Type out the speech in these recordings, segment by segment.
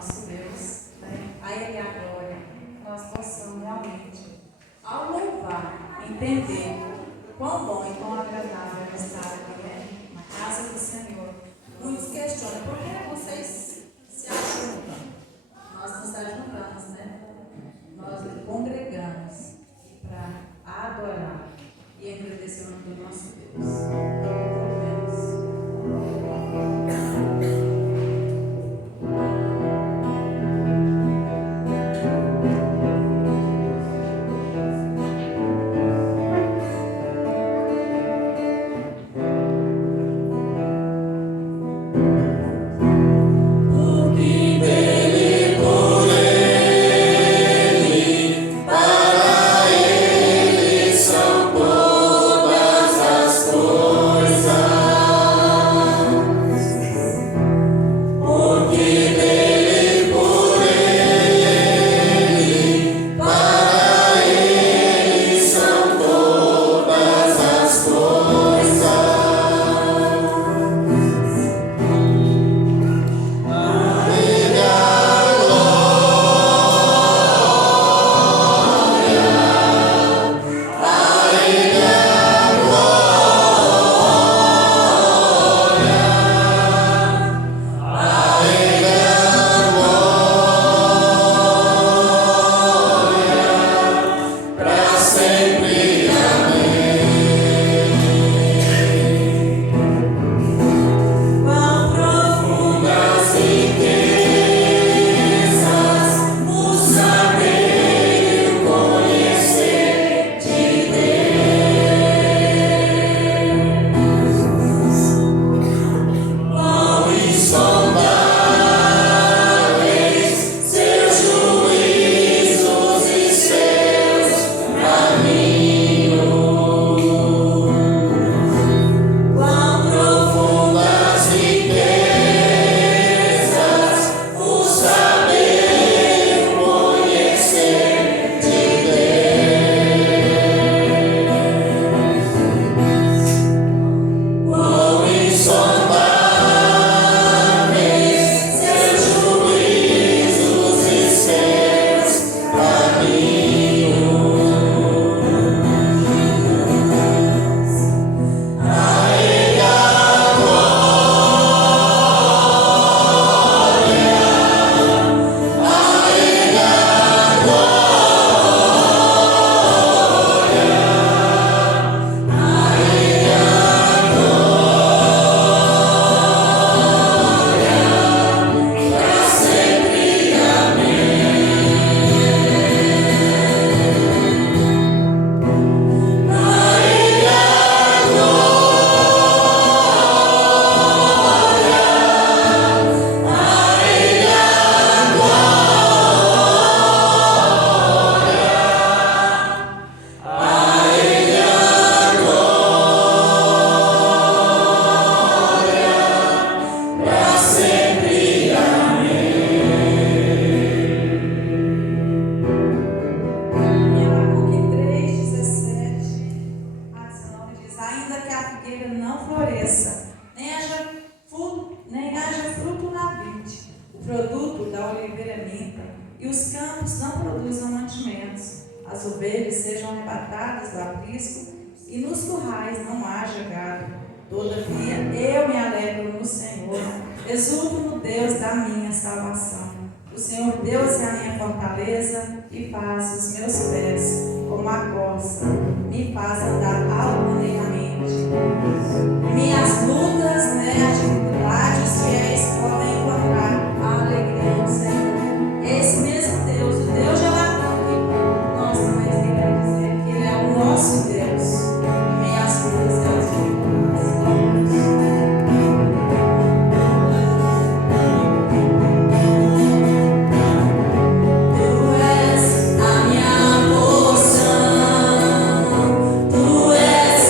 nosso Deus, né? A Ele a glória, nós possamos realmente, ao louvar, entender quão bom e quão agradável é estar aqui, né? Na casa do Senhor. Muitos questionam, por que vocês se ajuntam? Nós nos ajuntamos, né? Nós congregamos para adorar e agradecer o nome do nosso Deus. Tu és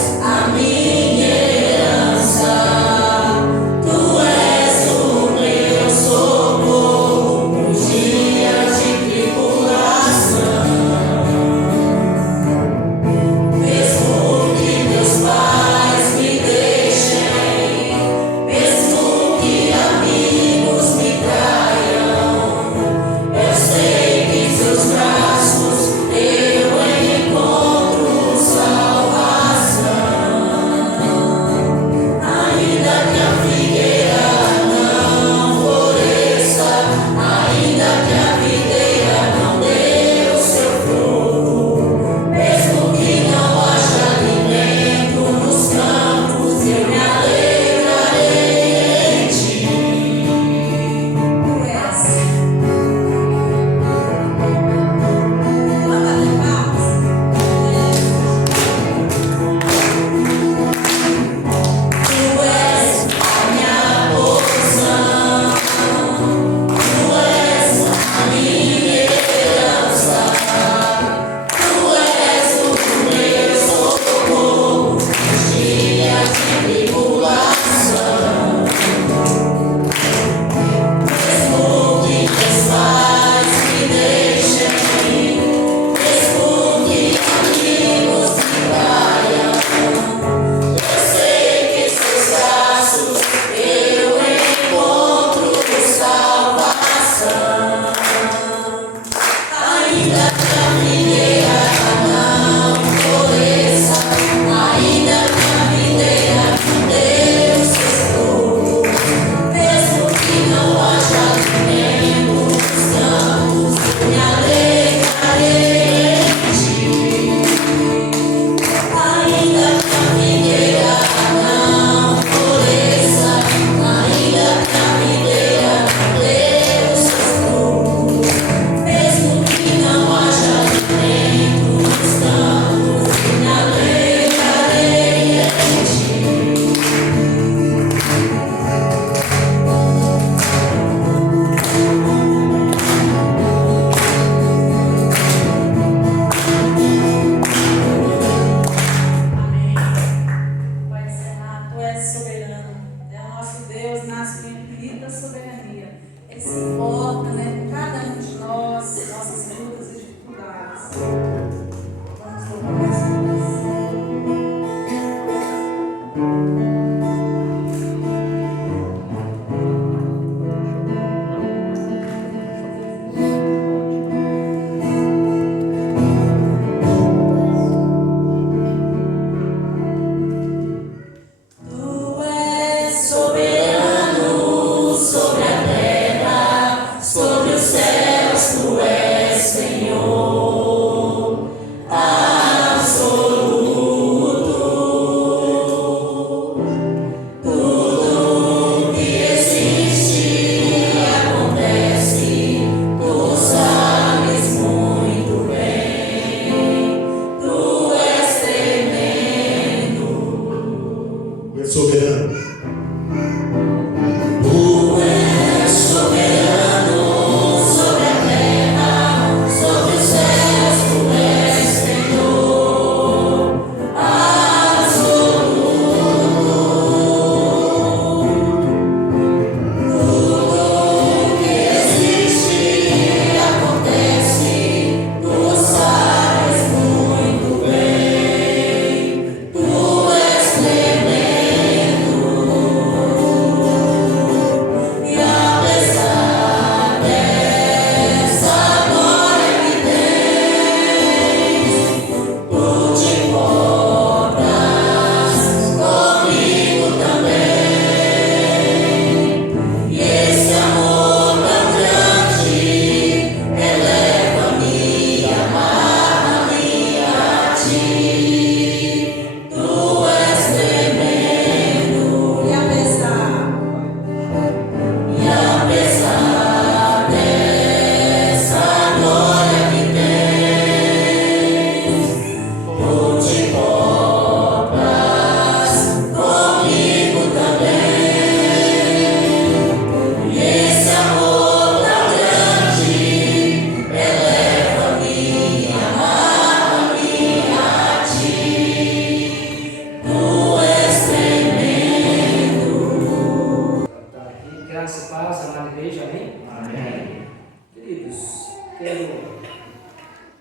quero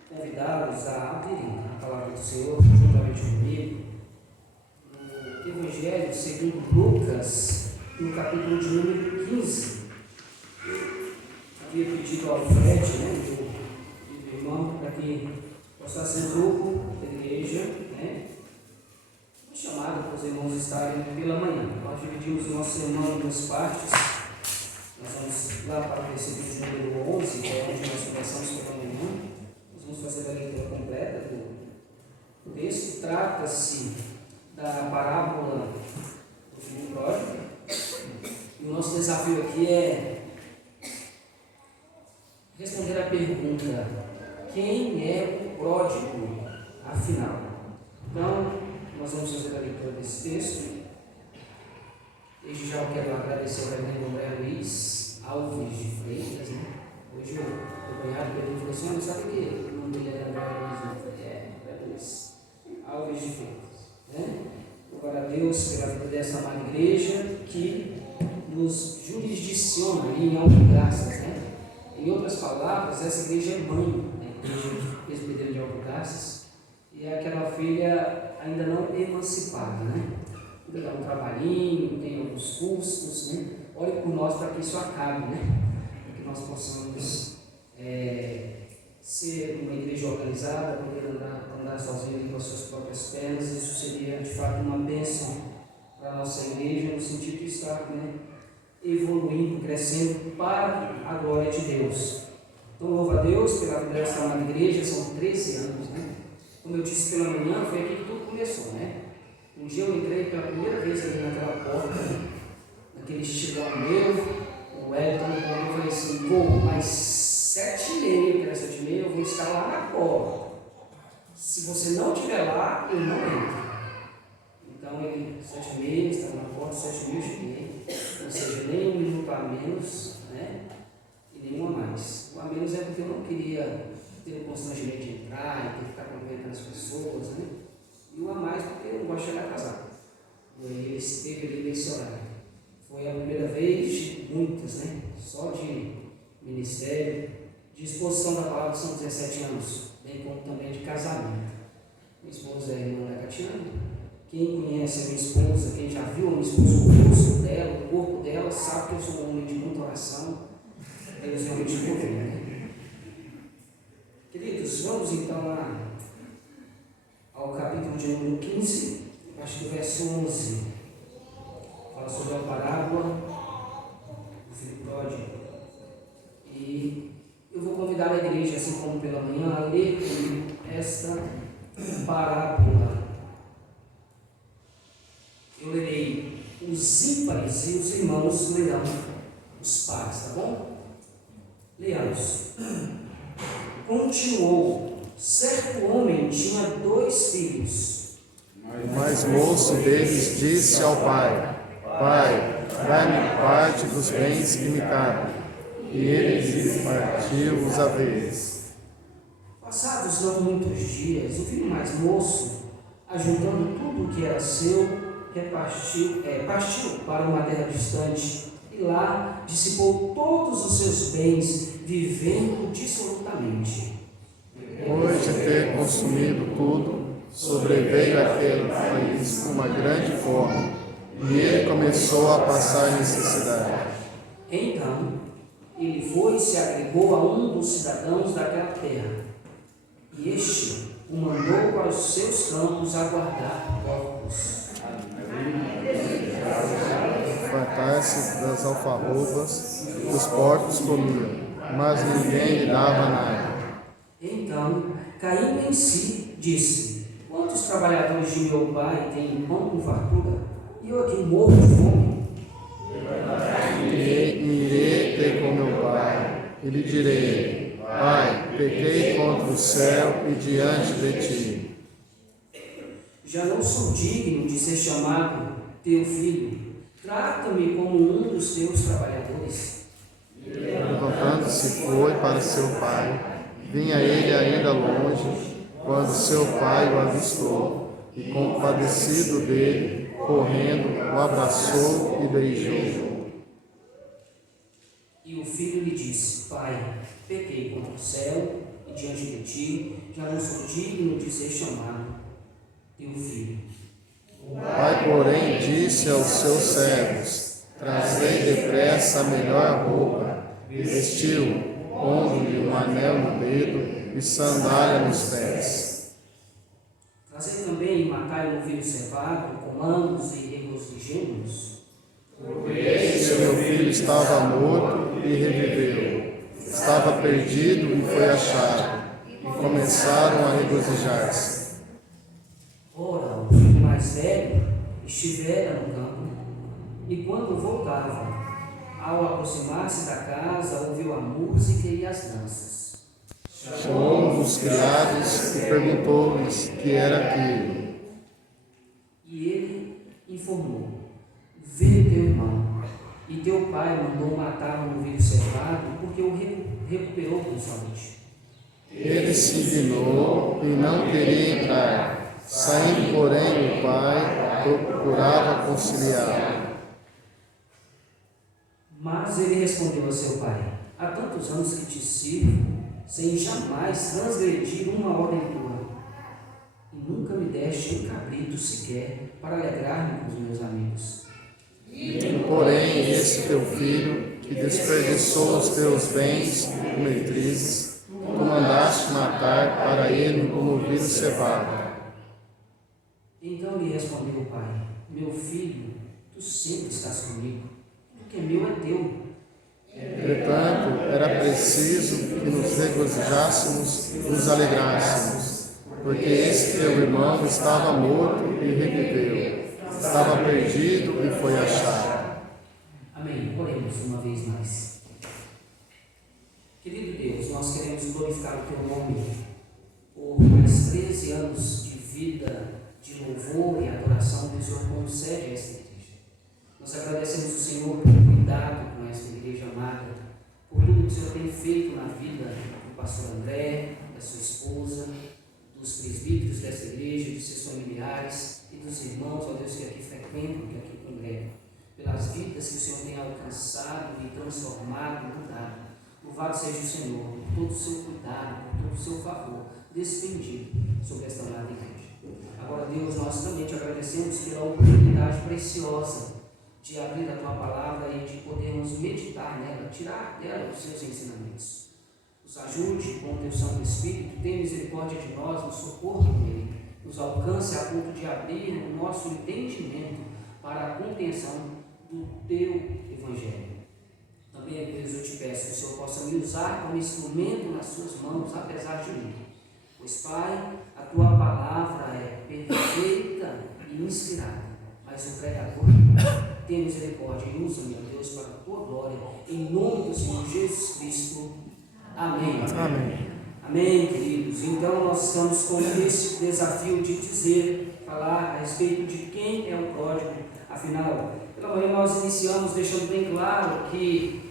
convidá-los a abrirem a palavra do Senhor juntamente comigo no Evangelho segundo Lucas, no capítulo de número 15. Havia pedido ao Fred, meu irmão, para que possa ser grupo da igreja, chamado para os irmãos estarem pela manhã. Nós dividimos o nosso sermão em duas partes. Nós vamos lá para o versículo de número 11, que é onde nós começamos pela manhã. Nós vamos fazer a leitura completa do texto. Trata-se da parábola do filho pródigo. E o nosso desafio aqui é responder à pergunta: quem é o pródigo, afinal? Então, nós vamos fazer a leitura desse texto. Desde já eu quero agradecer ao reverendo André Luiz Alves de Freitas. Hoje eu estou banhado pelo ele, falou assim: não sabe que o nome dele é André Luiz? André Luiz Alves de Freitas. Louvar a Deus pela vida dessa amada igreja que nos jurisdiciona em Alcogarças. Em outras palavras, essa igreja é mãe, a igreja presbiteriana de Alcogarças, e é aquela filha ainda não emancipada, ainda dá um trabalhinho, tem alguns custos, Ore por nós para que isso acabe, para que nós possamos ser uma igreja organizada, poder andar sozinho com as suas próprias pernas. Isso seria de fato uma bênção para a nossa igreja, no sentido de estar evoluindo, crescendo para a glória de Deus. Então, louva a Deus pela vida dessa amada igreja. São 13 anos, Como eu disse pela manhã, foi aqui que tudo começou, Um dia eu entrei pela primeira vez ali naquela porta, naquele estilão meu, o Wellington me contou, eu falei assim: vou, mais 7h30, que era 7h30, eu vou estar lá na porta. Se você não estiver lá, eu não entro. Então ele, 7h30, estava na porta, 7h30 eu cheguei, ou seja, nem um minuto a menos, e nenhum a mais. O a menos é porque eu não queria ter o constrangimento de entrar e ter que ficar cumprimentando as pessoas, E o a mais porque eu não gosto de chegar atrasado. E aí ele esteve ali nesse horário. Foi a primeira vez de muitas, Só de ministério, de exposição da palavra, são 17 anos, bem como também de casamento. Minha esposa é a irmã da Catiana. Quem conhece a minha esposa, quem já viu a minha esposa, o rosto dela, o corpo dela, sabe que eu sou um homem de muita oração. Deus realmente confia, Queridos, vamos então lá ao capítulo de número 15, a partir do verso 11. Fala sobre a parábola do filho pródigo. E eu vou convidar a igreja, assim como pela manhã, a ler comigo esta parábola. Eu lerei os ímpares e os irmãos lerão os pares, tá bom? Leamos. Continuou: certo homem tinha 2 filhos. O mais moço deles disse ao pai: Pai, dá-me parte dos bens que me cabem. E ele lhes partiu os haveres. Passados não muitos dias, o filho mais moço, ajuntando tudo o que era seu, partiu para uma terra distante, e lá dissipou todos os seus bens, vivendo dissolutamente. Depois de ter consumido tudo, sobreveio àquele país uma grande fome, e ele começou a passar necessidade. Então, ele foi e se agregou a um dos cidadãos daquela terra, e este o mandou para os seus campos a guardar porcos. Fartar-se das alfarrobas, os porcos comiam, mas ninguém lhe dava nada. Então, caindo em si, disse: quantos trabalhadores de meu pai têm pão com fartura, e eu aqui morro de fome? Irei ter com meu pai, e lhe direi: Pai, pequei contra o céu e diante de ti. Já não sou digno de ser chamado teu filho. Trata-me como um dos teus trabalhadores. Levantando-se foi para seu pai. Vinha ele ainda longe, quando seu pai o avistou, e compadecido dele, correndo, o abraçou e beijou. E o filho lhe disse: Pai, pequei contra o céu e diante de ti, já não sou digno de ser chamado teu filho. O pai, porém, disse aos seus servos: trazei depressa a melhor roupa, vestiu, pondo-lhe um anel no dedo e sandália nos pés. Trazei também e matai um novilho cevado, comamos e regozijemo-nos. Porque meu filho estava morto e reviveu, estava perdido e foi achado, e começaram a regozijar-se. Ora, o filho mais velho estivera no campo, e quando voltava, ao aproximar-se da casa, ouviu a música e as danças. Chamou um dos criados e perguntou-lhes que era aquilo. E ele informou: veio teu irmão, e teu pai mandou matar um novilho cevado, porque o recuperou com saúde. Ele se indignou e não queria entrar. Saindo, porém, o pai procurava conciliá-lo. Mas ele respondeu a seu pai: há tantos anos que te sirvo, sem jamais transgredir uma ordem tua, e nunca me deste um cabrito sequer para alegrar-me com os meus amigos. Porém, esse teu filho, que desperdiçou os teus bens com meretrizes, tu mandaste matar para ele um novilho cevado. Então lhe respondeu o pai: meu filho, tu sempre estás comigo, o que é meu é teu. Entretanto, era preciso que nos regozijássemos e nos alegrássemos, porque esse teu irmão estava morto e reviveu, estava perdido e foi achado. Amém. Oremos uma vez mais. Querido Deus, nós queremos glorificar o teu nome por mais 13 anos de vida, de louvor e adoração que o Senhor concede a esta igreja. Nós agradecemos o Senhor pelo cuidado com esta igreja amada, por tudo que o Senhor tem feito na vida do pastor André, da sua esposa, dos presbíteros desta igreja, dos seus familiares e dos irmãos, ó Deus, que aqui frequentam, que aqui congregam, pelas vidas que o Senhor tem alcançado e transformado e mudado. Louvado seja o Senhor por todo o seu cuidado, por todo o seu favor despendido sobre esta amada igreja. Agora, Deus, nós também te agradecemos pela oportunidade preciosa de abrir a tua palavra e de podermos meditar nela, tirar dela os seus ensinamentos. Nos ajude com o teu Santo Espírito, tenha misericórdia de nós, nos socorra com ele, nos alcance a ponto de abrir o nosso entendimento para a compreensão do teu Evangelho. Também, Deus, eu te peço que o Senhor possa me usar como instrumento nas suas mãos, apesar de mim. Pois, Pai, a tua palavra é perfeita e inspirada, mas o pregador tem misericórdia e usa-me, ó Deus, para a tua glória, em nome do Senhor Jesus Cristo. Amém. Amém. Amém, queridos. Então, nós estamos com esse desafio de falar a respeito de quem é o pródigo. Afinal, pela manhã nós iniciamos deixando bem claro que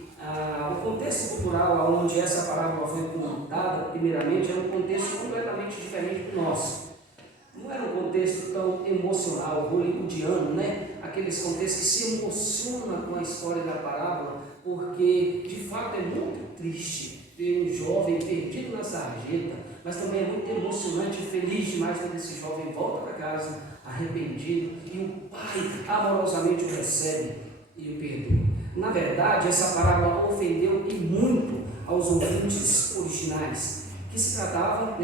o contexto cultural onde essa parábola foi contada, primeiramente, era um contexto completamente diferente do nosso. Não era um contexto tão emocional, hollywoodiano, né? Aqueles contextos que se emocionam com a história da parábola, porque de fato é muito triste ver um jovem perdido na sarjeta, mas também é muito emocionante e feliz demais quando esse jovem volta para casa arrependido e o pai amorosamente o recebe e o perdoa. Na verdade, essa parábola ofendeu e muito aos ouvintes originais, que se tratava,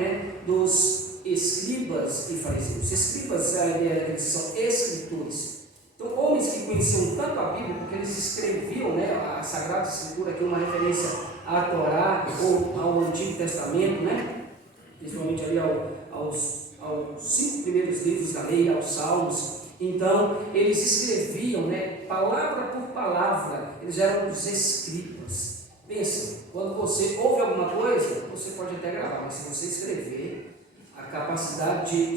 dos escribas e fariseus. Escribas, a ideia é que eles são escritores. Então, homens que conheciam tanto a Bíblia, porque eles escreviam, a Sagrada Escritura, que é uma referência à Torá ou ao Antigo Testamento, principalmente ali aos 5 primeiros livros da lei, aos Salmos. Então, eles escreviam, palavra por palavra, eles eram os escribas. Pensa, quando você ouve alguma coisa, você pode até gravar, mas se você escrever, a capacidade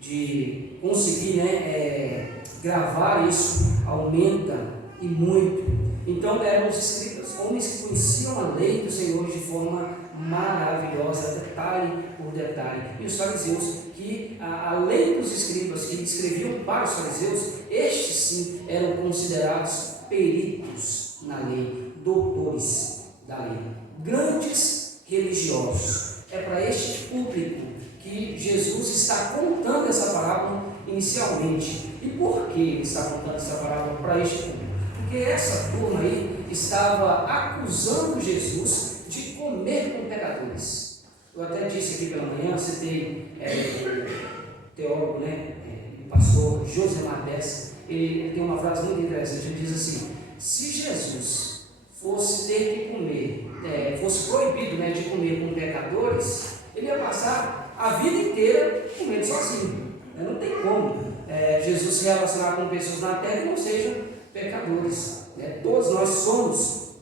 de conseguir gravar isso aumenta e muito. Então, eram os escribas, homens que conheciam a lei do Senhor de forma maravilhosa, detalhe por detalhe. E os fariseus, que além dos escribas que escreviam para os fariseus, estes sim eram considerados peritos na lei, doutores da lei, grandes religiosos. É para este público que Jesus está contando essa parábola inicialmente. E por que ele está contando essa parábola para este público? Porque essa turma aí estava acusando Jesus de comer com pecadores. Eu até disse aqui pela manhã, citei o teólogo, o pastor José Mardés, ele tem uma frase muito interessante, ele diz assim: se Jesus fosse ter que comer, fosse proibido de comer com pecadores, ele ia passar a vida inteira comendo sozinho. Não tem como Jesus se relacionar com pessoas na terra que não sejam pecadores. Todos nós somos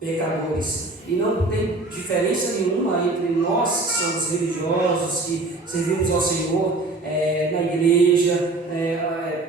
pecadores e não tem diferença nenhuma entre nós que somos religiosos, que servimos ao Senhor na igreja,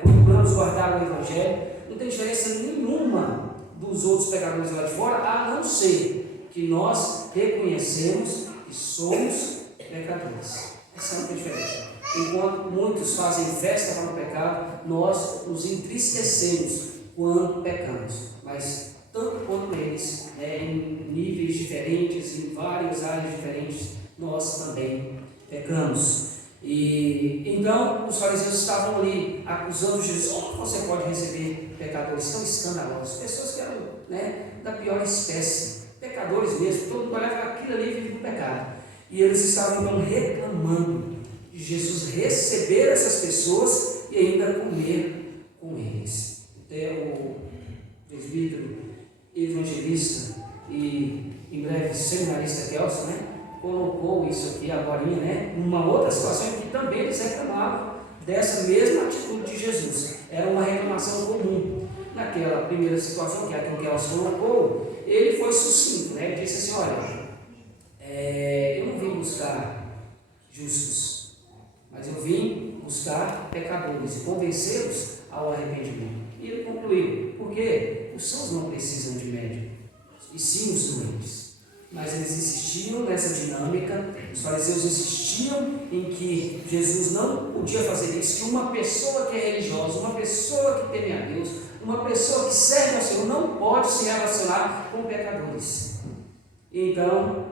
procuramos guardar o Evangelho. Não tem diferença nenhuma dos outros pecadores lá de fora, a não ser que nós reconhecemos que somos pecadores. Essa é a única diferença. Enquanto muitos fazem festa para o pecado, nós nos entristecemos quando pecamos, mas tanto quanto eles, em níveis diferentes, em várias áreas diferentes, nós também pecamos. E então os fariseus estavam ali acusando Jesus: como você pode receber pecadores tão escandalosos, pessoas que eram da pior espécie, pecadores mesmo, todo mundo olhava aquilo ali e vive no pecado. E eles estavam então reclamando de Jesus receber essas pessoas e ainda comer com eles. Até o presbítero evangelista e em breve seminarista Kelson, colocou isso aqui agora, numa outra situação em que também eles reclamavam dessa mesma atitude de Jesus. Era uma reclamação comum. Naquela primeira situação, que é a que o Kelson colocou, ele foi sucinto, ele disse assim: olha, eu não vim buscar justos, mas eu vim buscar pecadores e convencê-los ao arrependimento. E ele concluiu: porque os sãos não precisam de médico, e sim os doentes. Mas eles insistiam nessa dinâmica, os fariseus insistiam em que Jesus não podia fazer isso, que uma pessoa que é religiosa, uma pessoa que teme a Deus, uma pessoa que serve ao Senhor não pode se relacionar com pecadores. Então,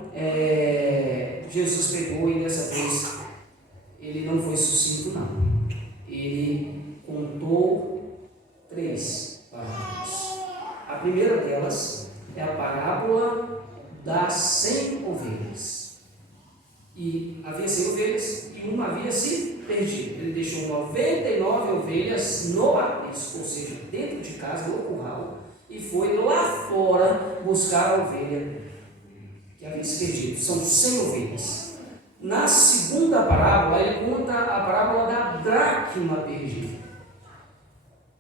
Jesus pegou e dessa vez ele não foi sucinto não, ele contou 3 parábolas. A primeira delas é a parábola das 100 ovelhas. E havia 100 ovelhas e uma havia se perdido. Ele deixou 99 ovelhas no aprisco, ou seja, dentro de casa, no curral, e foi lá fora buscar a ovelha que havia se perdido. São 100 ovelhas. Na segunda parábola, ele conta a parábola da dracma perdida.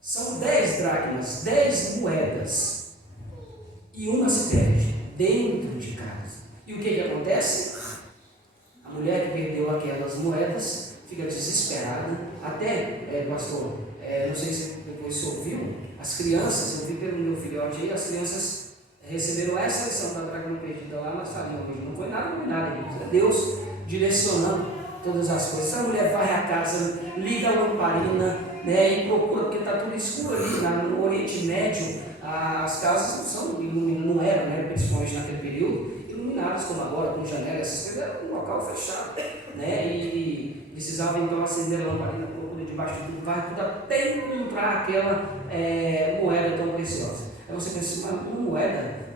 São 10 dracmas, 10 moedas, e uma se perde dentro de casa. E o que acontece? A mulher que perdeu aquelas moedas fica desesperada. Até, pastor, não sei se depois você ouviu, as crianças, eu vi pelo meu filhote aí, as crianças receberam essa lição da dracma perdida lá na salinha hoje. Não foi nada combinado, é Deus direcionando todas as coisas. A mulher vai à casa, liga a lamparina, e procura, porque está tudo escuro ali. No Oriente Médio, as casas não eram, principalmente naquele período, iluminadas como agora, com janelas, essas coisas, era um local fechado, e precisava então acender a lamparina, procura debaixo de tudo, vai tudo até encontrar aquela moeda tão preciosa. Aí você pensa: mas uma moeda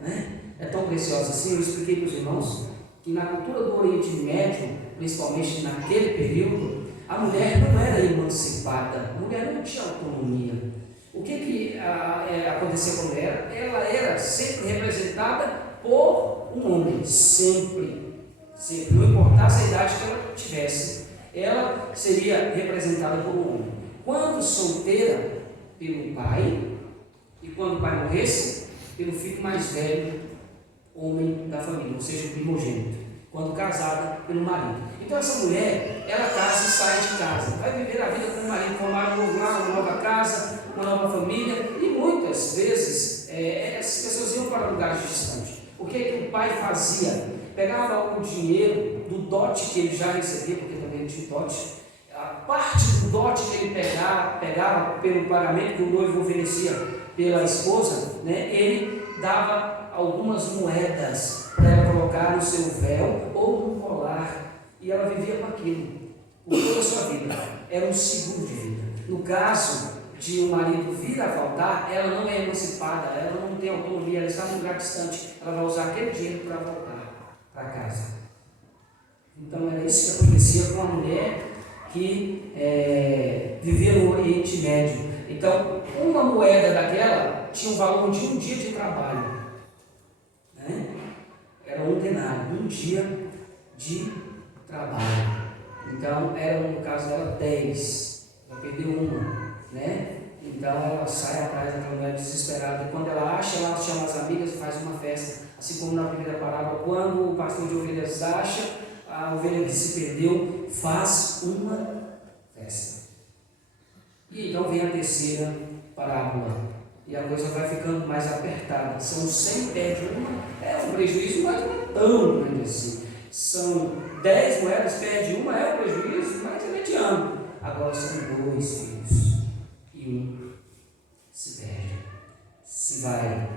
é tão preciosa assim? Eu expliquei para os irmãos que na cultura do Oriente Médio, principalmente naquele período, a mulher não era emancipada, a mulher não tinha autonomia. O que acontecia com a mulher? Ela era sempre representada por um homem, sempre, não importasse a idade que ela tivesse, ela seria representada por um homem. Quando solteira, pelo pai, e quando o pai morresse, pelo filho mais velho, homem da família, ou seja, o primogênito. Quando casada, pelo marido. Então essa mulher, ela casa e sai de casa, vai viver a vida com o marido, formar uma nova casa, uma nova família, e muitas vezes essas pessoas iam para lugares distantes. O que o pai fazia? Pegava o dinheiro do dote que ele já recebia, porque também ele tinha dote, a parte do dote que ele pegava pelo pagamento que o noivo oferecia pela esposa, ele dava algumas moedas para ela colocar no seu véu ou no colar, e ela vivia com aquilo por toda a sua vida. Era um seguro de vida. No caso de o marido vir a faltar, ela não é emancipada, ela não tem autonomia, ela está num lugar distante, ela vai usar aquele dinheiro para voltar para casa. Então era isso que acontecia com a mulher que vivia no Oriente Médio. Então, uma moeda daquela tinha o valor de um dia de trabalho, né? Era um denário, um dia de trabalho. Então, no caso dela, 10, ela perdeu uma, né? Então, ela sai atrás daquela mulher desesperada, e quando ela acha, ela chama as amigas e faz uma festa, assim como na primeira parábola, quando o pastor de ovelhas acha a ovelha que se perdeu, faz uma festa. E então vem a terceira parábola, e a coisa vai ficando mais apertada. São 100, perde uma, é um prejuízo, mas não é tão grande assim. São 10 moedas, perde uma, é um prejuízo, mas é mediano. Agora são 2 filhos, e um se perde, se vai,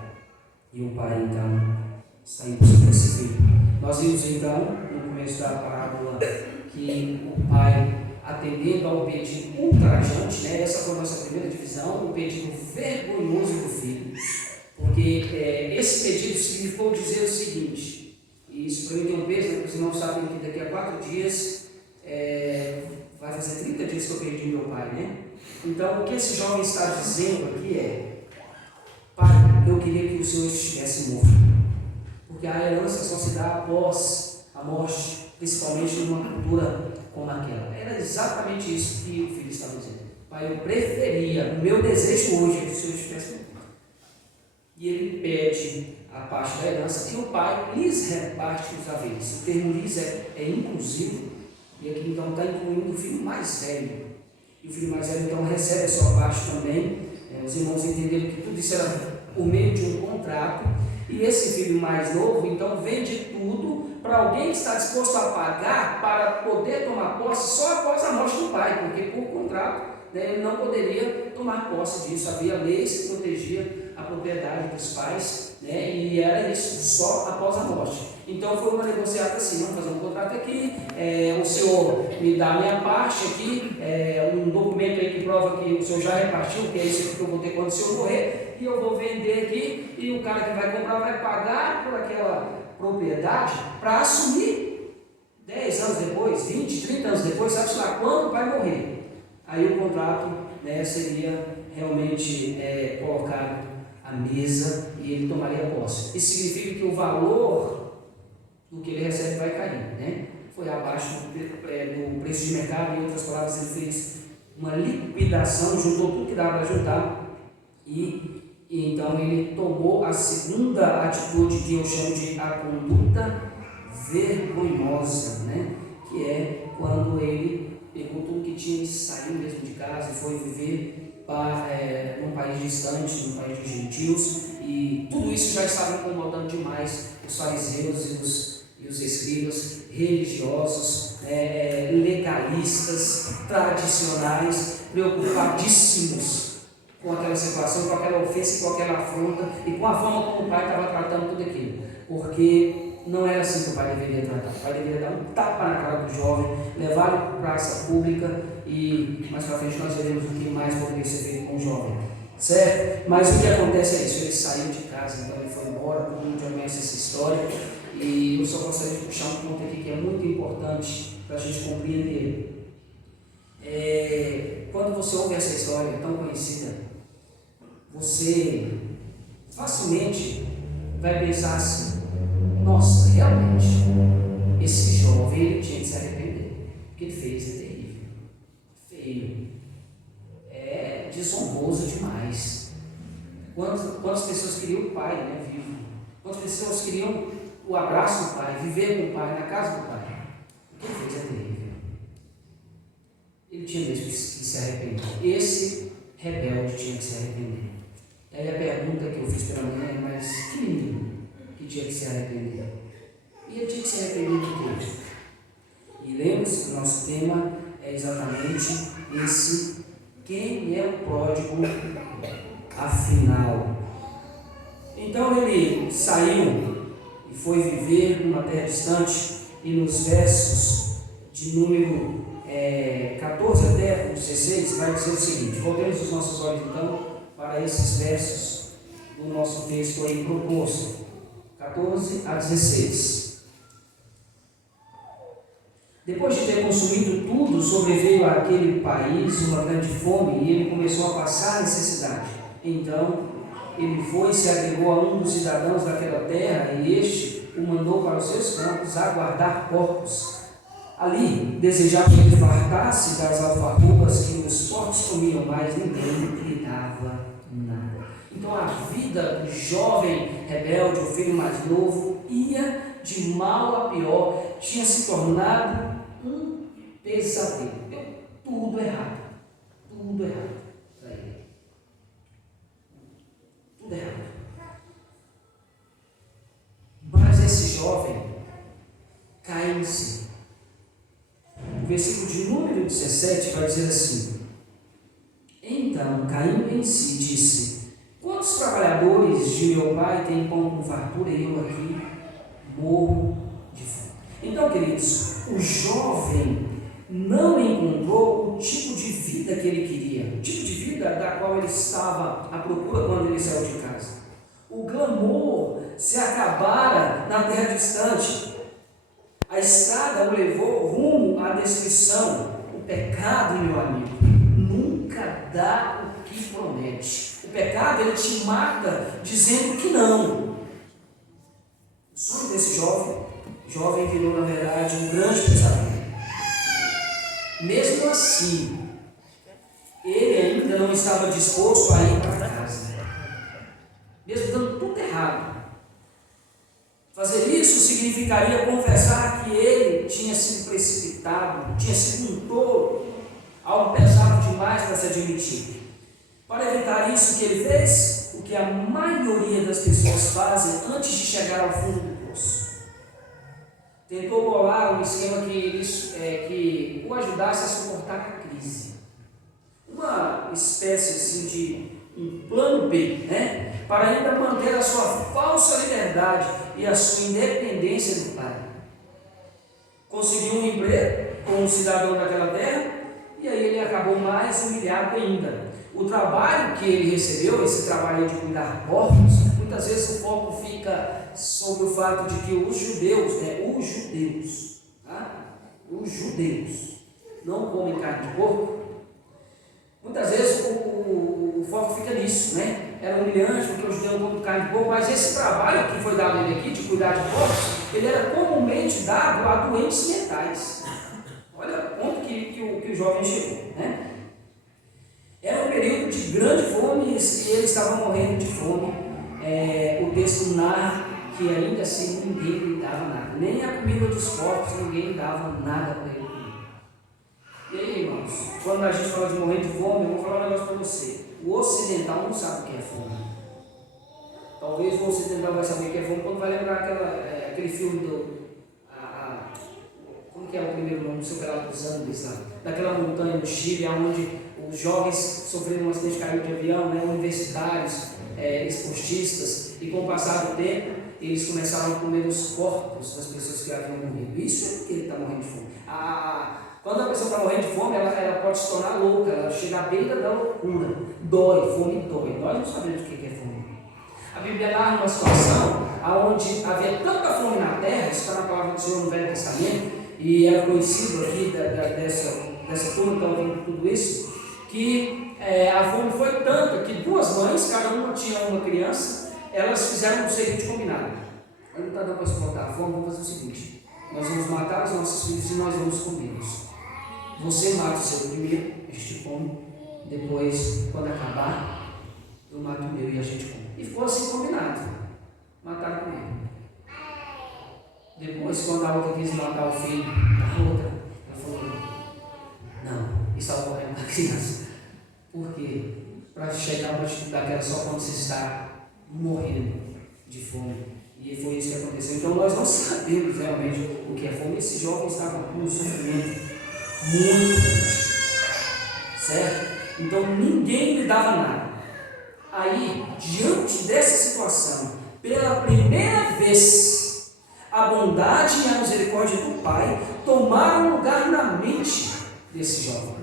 e o pai então está em busca desse filho. Nós vimos então, no começo da parábola, que o pai, atendendo ao pedido ultrajante, né? Essa foi a nossa primeira divisão, o pedido vergonhoso do filho, porque esse pedido significou dizer o seguinte, e isso para mim tem um peso, né? Porque vocês não sabem que daqui a 4 dias vai fazer 30 dias que eu perdi meu pai, né? Então, o que esse jovem está dizendo aqui é: pai, eu queria que o senhor estivesse morto, porque a herança só se dá após a morte, principalmente numa cultura como aquela. Era exatamente isso que o filho estava dizendo. Pai, eu preferia, o meu desejo hoje é que o senhor estivesse morto. E ele pede a parte da herança e o pai lhes reparte os haveres. O termo lhes é inclusivo, e aqui então está incluindo o filho mais velho. E o filho mais velho então recebe a sua parte também. Os irmãos entenderam que tudo isso era por meio de um contrato. E esse filho mais novo então vende tudo para alguém que está disposto a pagar para poder tomar posse só após a morte do pai, porque por contrato, né, ele não poderia tomar posse disso. Havia leis que protegiam a propriedade dos pais, né, e era isso, só após a morte. Então foi uma negociata assim: vamos fazer um contrato aqui, o senhor me dá a minha parte aqui, um documento aí que prova que o senhor já repartiu, que é isso que eu vou ter quando o senhor morrer, e eu vou vender aqui, e o cara que vai comprar vai pagar por aquela propriedade para assumir 10 anos depois, 20, 30 anos depois, sabe lá quando vai morrer. Aí o contrato, né, seria realmente colocado à mesa e ele tomaria posse. Isso significa que o valor do que ele recebe vai cair, né? Foi abaixo do preço de mercado. Em outras palavras, ele fez uma liquidação, juntou tudo que dava para juntar e então ele tomou a segunda atitude, que eu chamo de a conduta vergonhosa, né? Que é quando ele pegou tudo que tinha e saiu mesmo de casa e foi viver num país distante, num país de gentios, e tudo isso já estava incomodando demais os fariseus e os escribas religiosos, legalistas, tradicionais, preocupadíssimos com aquela situação, com aquela ofensa, com aquela afronta e com a forma como o pai estava tratando tudo aquilo, porque não era assim que o pai deveria tratar. O pai deveria dar um tapa na cara do jovem, levá-lo para a praça pública e mais para frente nós veremos o que mais poderia ser feito com o jovem, certo? Mas o que acontece é isso: ele saiu de casa, então ele foi embora. Todo mundo já conhece essa história, e eu só gostaria de puxar um ponto aqui que é muito importante para a gente compreender. Quando você ouve essa história tão conhecida, você facilmente vai pensar assim: nossa, realmente, esse jovem ele tinha que se arrepender. O que ele fez é terrível, feio, é desonroso demais. Quantas pessoas queriam o pai, né, vivo? Quantas pessoas queriam o abraço do pai, viver com o pai, na casa do pai? O que ele fez é terrível. Ele tinha mesmo que se arrepender. Esse rebelde tinha que se arrepender. E aí a pergunta que eu fiz pela manhã é: mas que menino que tinha que se arrepender? E ele tinha que se arrepender de quê? E lembre-se que o nosso tema é exatamente esse: quem é o pródigo afinal? Então ele saiu terra distante, e nos versos de número 14 até 16, vai dizer o seguinte. Voltemos os nossos olhos então para esses versos do nosso texto aí proposto, 14 a 16. Depois de ter consumido tudo, sobreveio àquele país uma grande fome e ele começou a passar necessidade. Então ele foi e se agregou a um dos cidadãos daquela terra e este o mandou para os seus campos a guardar porcos. Ali desejava que ele fartasse das alfarrobas que os porcos comiam, mas ninguém lhe dava nada. Então a vida do jovem rebelde, o filho mais novo, ia de mal a pior, tinha se tornado um pesadelo. Deu tudo errado para ele. Tudo errado. Mas esse jovem cai em si. O versículo de número 17 vai dizer assim: então, caindo em si, disse: quantos trabalhadores de meu pai têm pão com fartura e eu aqui morro de fome? Então, queridos, o jovem não encontrou o tipo de vida que ele queria, o tipo de vida da qual ele estava à procura quando ele saiu de casa. O glamour se acabara na terra distante. A estrada o levou rumo à destruição. O pecado, meu amigo, nunca dá o que promete. O pecado, ele te mata dizendo que não. O sonho desse jovem virou, na verdade, um grande pesadelo. Mesmo assim, ele ainda não estava disposto a ir para casa. Mesmo dando tudo errado. Fazer isso significaria confessar que ele tinha sido precipitado, tinha sido um tolo, algo pesado demais para se admitir. Para evitar isso, o que ele fez? O que a maioria das pessoas fazem antes de chegar ao fundo do poço. Tentou bolar um esquema que o ajudasse a suportar a crise. Uma espécie assim de um plano B, para ainda manter a sua falsa liberdade e a sua independência do pai. Conseguiu um emprego com um cidadão daquela terra e aí ele acabou mais humilhado ainda. O trabalho que ele recebeu, esse trabalho de cuidar porcos, muitas vezes o foco fica sobre o fato de que os judeus não comem carne de porco. Muitas vezes o foco fica nisso, Era humilhante porque o judeu não come carne de porco, mas esse trabalho que foi dado a ele aqui, de cuidar de porcos, ele era comumente dado a doentes mentais. Olha o ponto que o jovem chegou, Era um período de grande fome e ele estava morrendo de fome. O texto narra que ainda assim ninguém lhe dava nada, nem a comida dos porcos ninguém dava nada para ele. E aí, irmãos, quando a gente fala de morrer de fome, eu vou falar um negócio para você. O ocidental não sabe o que é fome. Talvez o ocidental vai saber o que é fome quando vai lembrar aquele filme como que é o primeiro nome do seu canal dos Andes lá? Daquela montanha no Chile, onde os jovens sofreram um acidente, caiu de avião, universitários, esportistas, e com o passar do tempo, eles começaram a comer os corpos das pessoas que haviam morrido. Isso é porque ele está morrendo de fome. Quando a pessoa está morrendo de fome, ela pode se tornar louca, ela chega à beira da loucura. Fome dói. Nós não sabemos o que é fome. A Bíblia narra uma situação onde havia tanta fome na terra, isso está na palavra do Senhor no Velho Testamento, e era conhecido aqui dessa turma que está ouvindo tudo isso, que a fome foi tanta que duas mães, cada uma tinha uma criança, elas fizeram um seguinte combinado: eu não está dando para suportar a fome, vamos fazer o seguinte: nós vamos matar os nossos filhos e nós vamos comê-los. Você mata o seu primeiro, a gente come, depois, quando acabar, eu mato o meu e a gente come. E ficou assim combinado. Mataram com ele. Depois, quando a outra quis matar o filho da outra, ela falou: não, e salvou a criança. Por quê? Para chegar a uma atitude daquela só quando você está morrendo de fome. E foi isso que aconteceu. Então nós não sabemos realmente o que é fome. Esse jovem estava com um sofrimento muito grande. Certo? Então ninguém lhe dava nada. Aí, diante dessa situação, pela primeira vez, A bondade e a misericórdia do Pai tomaram lugar na mente desse jovem.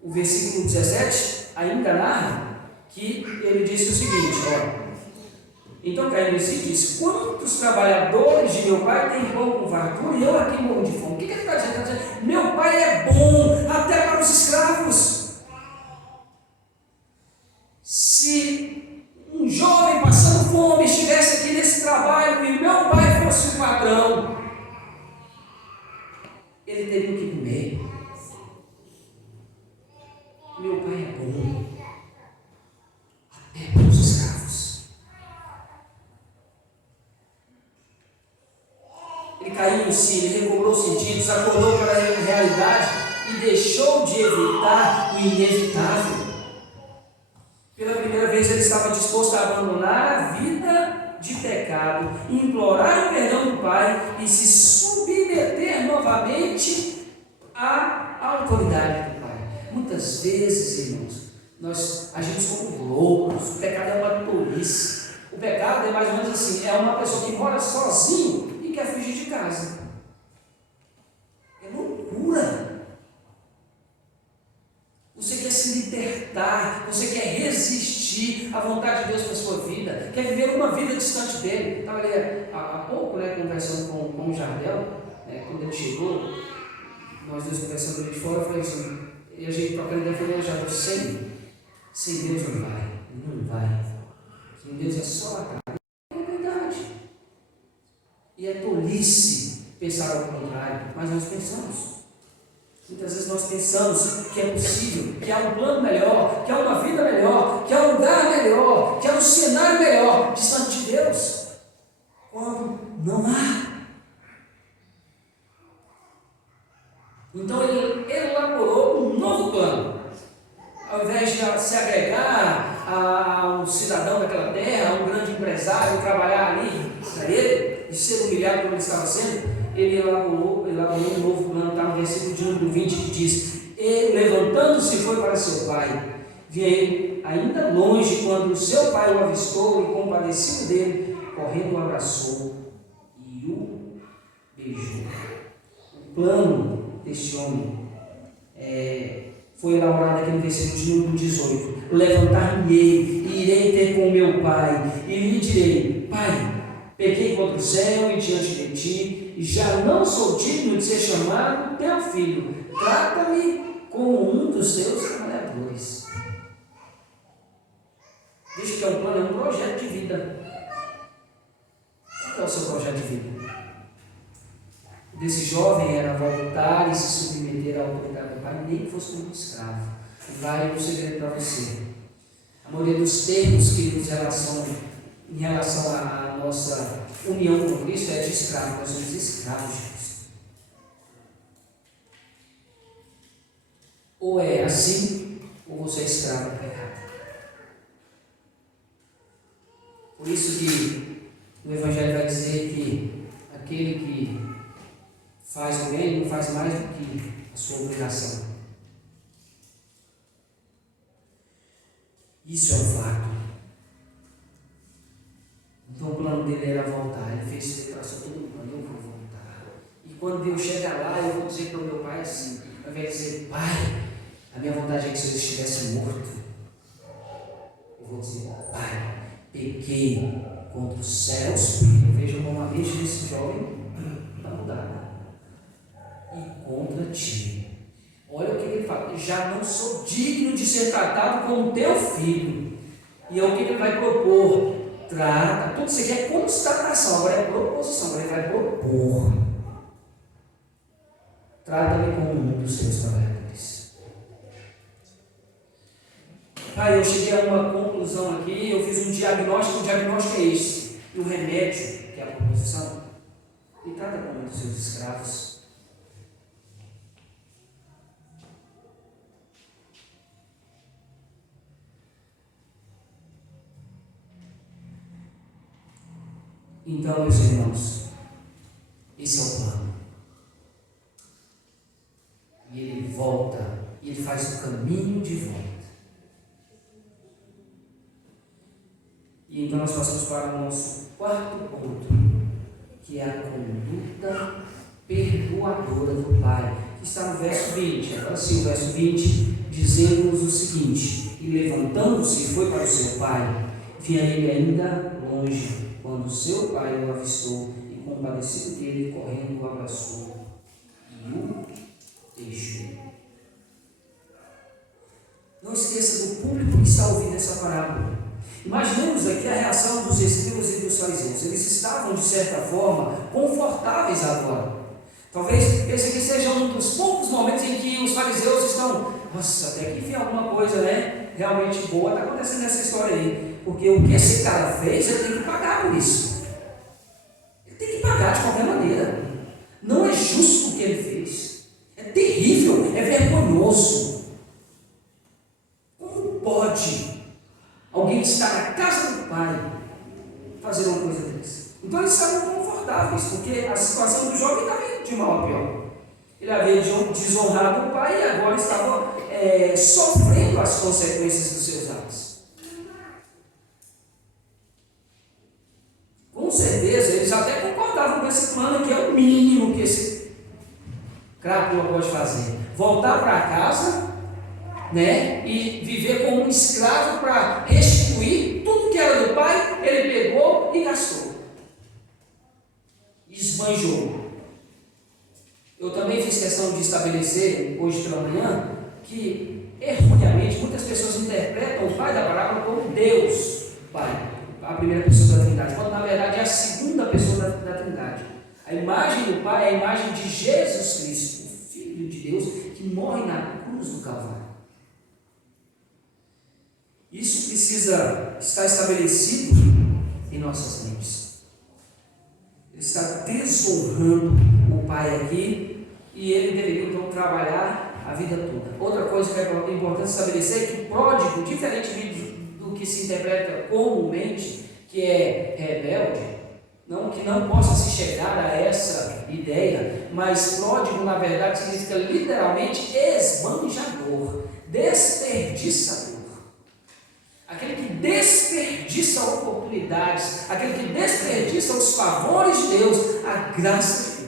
O versículo 17 ainda narra que ele disse o seguinte, então caiu em si e disse: quantos trabalhadores de meu pai têm pão com fartura e eu aqui morro de fome? O que ele está dizendo? Ele está dizendo: meu pai é bom até para os escravos. Se um jovem passando fome estivesse aqui nesse trabalho e meu pai fosse o patrão, ele teria o que comer. Meu pai é bom até para os escravos. Ele caiu em si, ele recobrou os sentidos, acordou para a realidade e deixou de evitar o inevitável. Pela primeira vez ele estava disposto a abandonar a vida de pecado, implorar o perdão do Pai e se submeter novamente à autoridade do Pai. Muitas vezes, irmãos, nós agimos como loucos. O pecado é uma tolice. O pecado é mais ou menos assim: é uma pessoa que mora sozinho e quer fugir de casa. É loucura. Você quer se libertar, você quer resistir à vontade de Deus para a sua vida, quer viver uma vida distante dele. Estava ali há pouco, conversando com o Jardel, quando ele chegou, nós dois conversando ali de fora, eu falei assim, e a gente trocando ideia, eu falei: Jardel, sem Deus não vai. Sem Deus é só a carne. É verdade. E é tolice pensar ao contrário, mas nós pensamos. Muitas vezes nós pensamos que é possível, que há um plano melhor, que há uma vida melhor, que há um lugar melhor, que há um cenário melhor distante de Deus, quando não há. Então ele elaborou um novo plano. Ao invés de se agregar a um cidadão daquela terra, a um grande empresário, trabalhar ali para ele e ser humilhado como ele estava sendo, ele elaborou um novo plano. Está no versículo de número 20 que diz: e levantando-se foi para seu pai. Vinha ele ainda longe quando o seu pai o avistou e, compadecido dele, correndo o abraçou e o beijou. O plano deste homem foi elaborado aqui no versículo de número 18: levantar-me-ei e irei ter com meu pai e lhe direi: Pai, pequei contra o céu e diante de ti, e já não sou digno de ser chamado teu filho. Trata-me como um dos teus trabalhadores. Veja que é um plano, é um projeto de vida. Qual é o seu projeto de vida? O desse jovem era voltar e se submeter à autoridade do pai, nem que fosse como um escravo. Vai um segredo para você. A maioria dos termos que nos relacionam em relação à nossa união com Cristo é de escravo. Nós somos escravos de Cristo. Ou é assim, ou você é escravo do pecado. Por isso que o Evangelho vai dizer que aquele que faz o bem não faz mais do que a sua obrigação. Isso é um fato. Então o plano dele era voltar. Ele fez declaração todo mundo: eu vou voltar. E quando Deus chegar lá, eu vou dizer para o meu pai assim, ao invés de dizer: Pai, a minha vontade é que se eu estivesse morto, eu vou dizer: Pai, pequei contra os céus. Veja como a mente desse jovem está mudada. E contra ti. Olha o que ele fala: já não sou digno de ser tratado como teu filho. E é o que ele vai propor. Trata, tudo isso aqui é constatação, agora é proposição, agora ele vai propor. Trata-me como um dos teus trabalhadores. Pai, eu cheguei a uma conclusão aqui, eu fiz um diagnóstico, o diagnóstico é esse. E o remédio, que é a proposição, e trata como um dos seus escravos. Então, meus irmãos, esse é o plano. E ele volta, e ele faz o caminho de volta. E então nós passamos para o nosso quarto ponto, que é a conduta perdoadora do Pai, que está no verso 20. Agora sim, o verso 20, dizendo-nos o seguinte: e levantando-se, foi para o seu pai. Vinha ele ainda longe, quando seu pai o avistou, e compadecido dele, correndo, o abraçou e o deixou. Não esqueça do público que está ouvindo essa parábola. Imaginemos aqui a reação dos escribas e dos fariseus. Eles estavam, de certa forma, confortáveis agora. Talvez esse aqui seja um dos poucos momentos em que os fariseus estão, nossa, até que enfim alguma coisa, né, realmente boa está acontecendo nessa história aí. Porque o que esse cara fez, ele tem que pagar por isso. Ele tem que pagar de qualquer maneira. Não é justo o que ele fez. É terrível, é vergonhoso. Como pode alguém estar na casa do Pai fazer uma coisa dessa? Então eles estavam confortáveis, porque a situação do jovem estava indo de mal a pior. Ele havia desonrado o pai e agora estava sofrendo as consequências dos seus atos. Com certeza eles até concordavam com esse plano, que é o mínimo que esse crápula pode fazer: voltar para casa, né, e viver como um escravo para restituir tudo que era do pai. Ele pegou e gastou, esbanjou. Eu também fiz questão de estabelecer hoje pela manhã que erroneamente muitas pessoas interpretam o pai da parábola como Deus Pai, a primeira pessoa da Trindade, quando na verdade é a segunda pessoa da Trindade. A imagem do Pai é a imagem de Jesus Cristo, o Filho de Deus, que morre na cruz do Calvário. Isso precisa estar estabelecido em nossas mentes. Ele está desonrando o Pai aqui, e ele deveria então trabalhar a vida toda. Outra coisa que é importante estabelecer é que o pródigo, diferentemente do que se interpreta comumente, que é rebelde, não que não possa se chegar a essa ideia, mas pródigo na verdade significa literalmente esbanjador, desperdiçador. Aquele que desperdiça oportunidades, aquele que desperdiça os favores de Deus, a graça de Deus.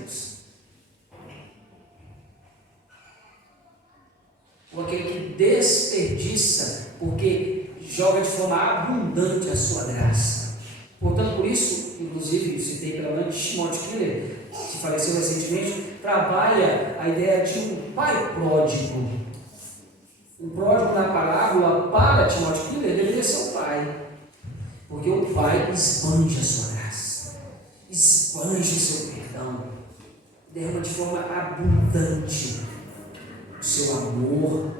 Ou aquele que desperdiça porque joga de forma abundante a sua graça. Portanto, por isso, inclusive, citei pela mãe de Timothy Keller, que faleceu recentemente, trabalha a ideia de um pai pródigo. O pródigo na parábola, para Timothy Keller, deveria ser o pai, porque o pai expande a sua graça, expande o seu perdão, derrama de forma abundante o seu amor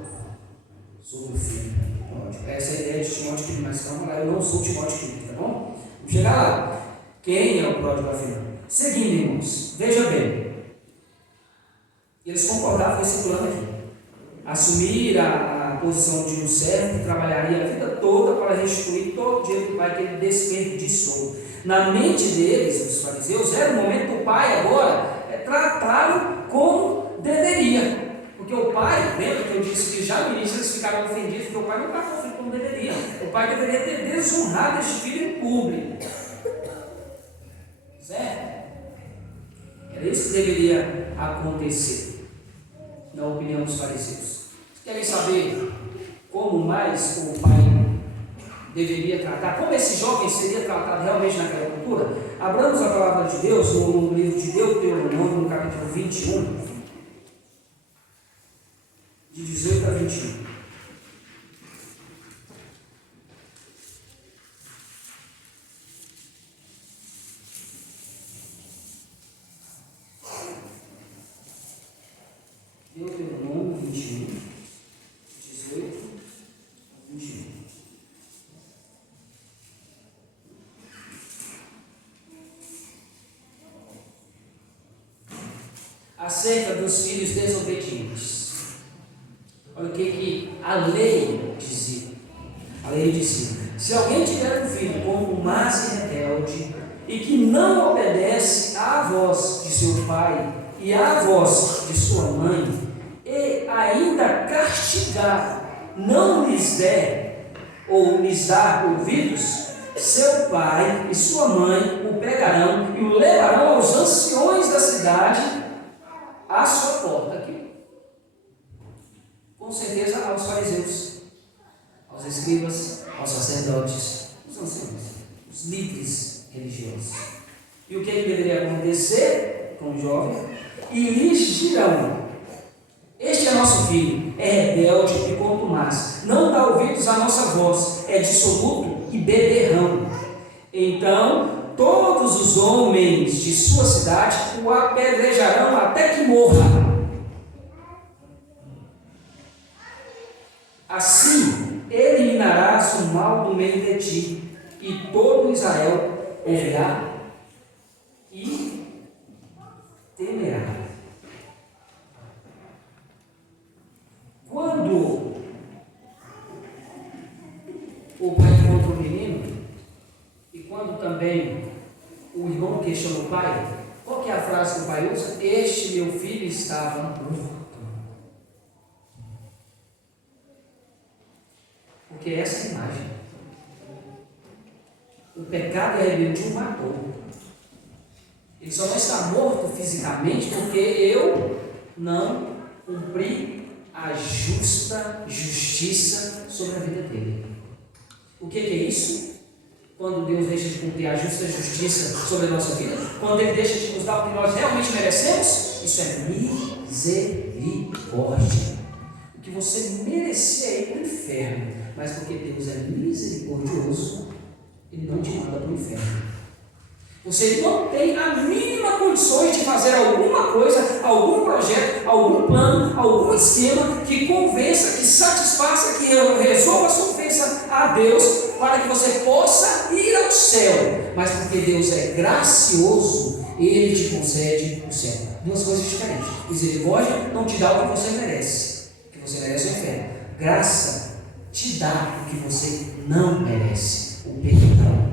sobre o filho pródigo. Essa é a ideia de Timothy Keller, mas calma lá, eu não sou Timothy Keller, tá bom? Vamos chegar lá. Quem é o pródigo afinal? Seguindo, irmãos, veja bem, eles concordavam com esse plano aqui. Assumir a posição de um servo que trabalharia a vida toda para restituir todo o dinheiro do pai que ele desperdiçou. Na mente deles, os fariseus, era o momento do pai agora tratá-lo como deveria. Porque o pai, lembra que eu disse que já no início eles ficaram ofendidos, porque o pai não estava ofendido como deveria. O pai deveria ter desonrado este filho em público. Certo? Era isso que deveria acontecer, na opinião dos fariseus. Querem saber como mais o pai deveria tratar, como esse jovem seria tratado realmente naquela cultura? Abramos a palavra de Deus no livro de Deuteronômio, no capítulo 21, de 18 a 21. Deuteronômio 21, 18 a 21. Acerca dos filhos desobedientes. Olha o que a lei dizia. A lei dizia: se alguém tiver um filho como mas e rebelde, e que não obedece à voz de seu pai e à voz de sua mãe, e ainda castigar, não lhes der ou lhes dar ouvidos, seu pai e sua mãe o pegarão e o levarão aos anciões da cidade à sua porta. Aqui, com certeza, aos fariseus, aos escribas, aos sacerdotes, os anciões, os líderes religiosos. E o que deveria acontecer com o jovem? E lhes dirão: este é nosso filho, é rebelde e contumaz, não dá ouvidos à nossa voz, é dissoluto e beberrão. Então todos os homens de sua cidade o apedrejarão até que morra. Assim eliminarás o mal do meio de ti, e todo Israel ouvirá e temerá. Quando o pai encontra o menino, e quando também o irmão questiona o pai, qual que é a frase que o pai usa? Este meu filho estava morto. Porque essa é a imagem. O pecado e a rebeldia o matou. Ele só não está morto fisicamente porque eu não cumpri a justa justiça sobre a vida dele. O que é isso? Quando Deus deixa de cumprir a justa justiça sobre a nossa vida, quando Ele deixa de nos dar o que nós realmente merecemos, isso é misericórdia. O que você merecia é ir para o inferno, mas porque Deus é misericordioso, Ele não te manda para o inferno. Você não tem a mínima condições de fazer alguma coisa, algum projeto, algum plano, algum esquema que convença, que satisfaça, que resolva a sua ofensa a Deus para que você possa ir ao céu. Mas porque Deus é gracioso, Ele te concede o céu. Duas coisas diferentes. Misericórdia não te dá o que você merece. O que você merece é o inferno. Graça te dá o que você não merece. O perdão.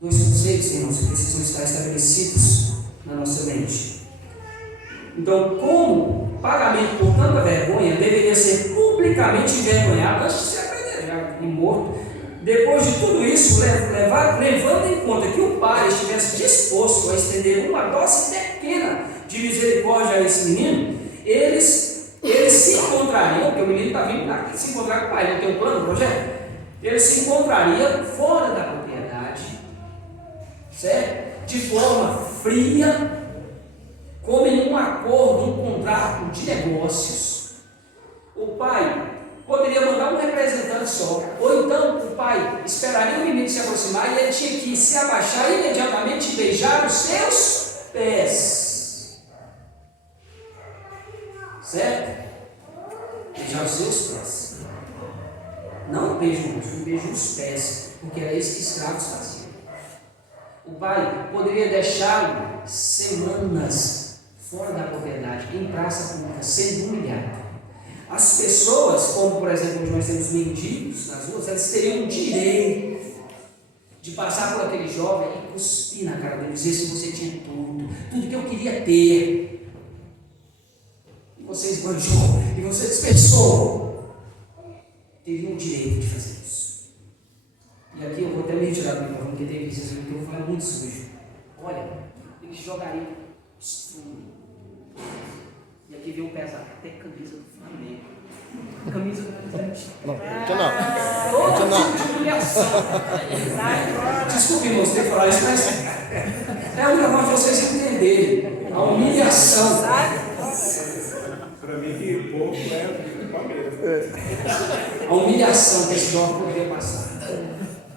Dois conceitos, irmãos, que precisam estar estabelecidos na nossa mente. Então, como pagamento por tanta vergonha, deveria ser publicamente envergonhado antes de ser apedrejado e morto. Depois de tudo isso, levando em conta que o pai estivesse disposto a estender uma dose pequena de misericórdia a esse menino, eles se encontrariam, porque o menino está vindo para se encontrar com o pai, não tem um plano, um projeto. Ele se encontraria fora da propriedade, certo? De forma fria, como em um acordo, um contrato de negócios. O pai poderia mandar um representante só, ou então o pai esperaria o menino se aproximar e ele tinha que se abaixar e imediatamente beijar os seus pés, certo? Beijar os seus pés, não beijo o rosto, beijo os pés, porque era isso que escravos faziam. O pai poderia deixá-lo semanas fora da propriedade, em praça pública, sendo humilhado. As pessoas, como por exemplo, hoje nós temos mendigos nas ruas, elas teriam o direito de passar por aquele jovem e cuspir na cara dele, dizer se você tinha tudo que eu queria ter, e você esbanjou, e você desperdiçou. Teriam o direito de fazer isso. E aqui eu vou até me retirar do microfone, porque tem visto que eu vou falar muito sujo. Olha, eles jogariam estrume. E aqui veio um pesado, até camisa do Flamengo. Camisa do Flamengo. Não. Todo tipo de humilhação. Desculpe, irmãos, ter que falar isso, mas é a única forma de vocês entenderem a humilhação. Para mim, que pouco leva do Palmeiras. A humilhação que esse jovem poderia passar.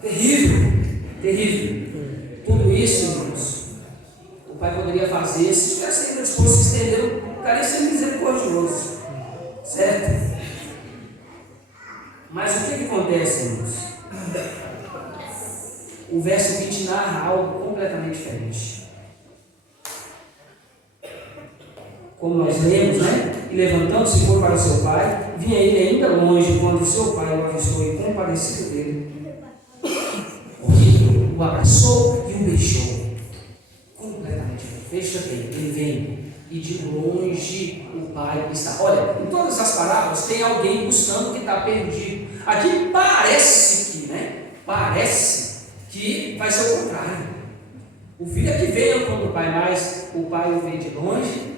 Terrível, terrível. Tudo isso, irmãos, o pai poderia fazer se estivesse ainda disposto a estender, estaria sendo misericordioso, certo? Mas o que acontece, irmãos? O verso 20 narra algo completamente diferente. Como nós lemos, né? E levantando-se foi para seu pai, vinha ele ainda longe, quando seu pai o avistou e compadecido dele, o abraçou e o beijou. Completamente. Veja bem, ele vem e e de longe o pai está. Olha, em todas as parábolas tem alguém buscando que está perdido. Aqui parece que vai ser o contrário. O filho é que veio quando o pai, mas o pai o vê de longe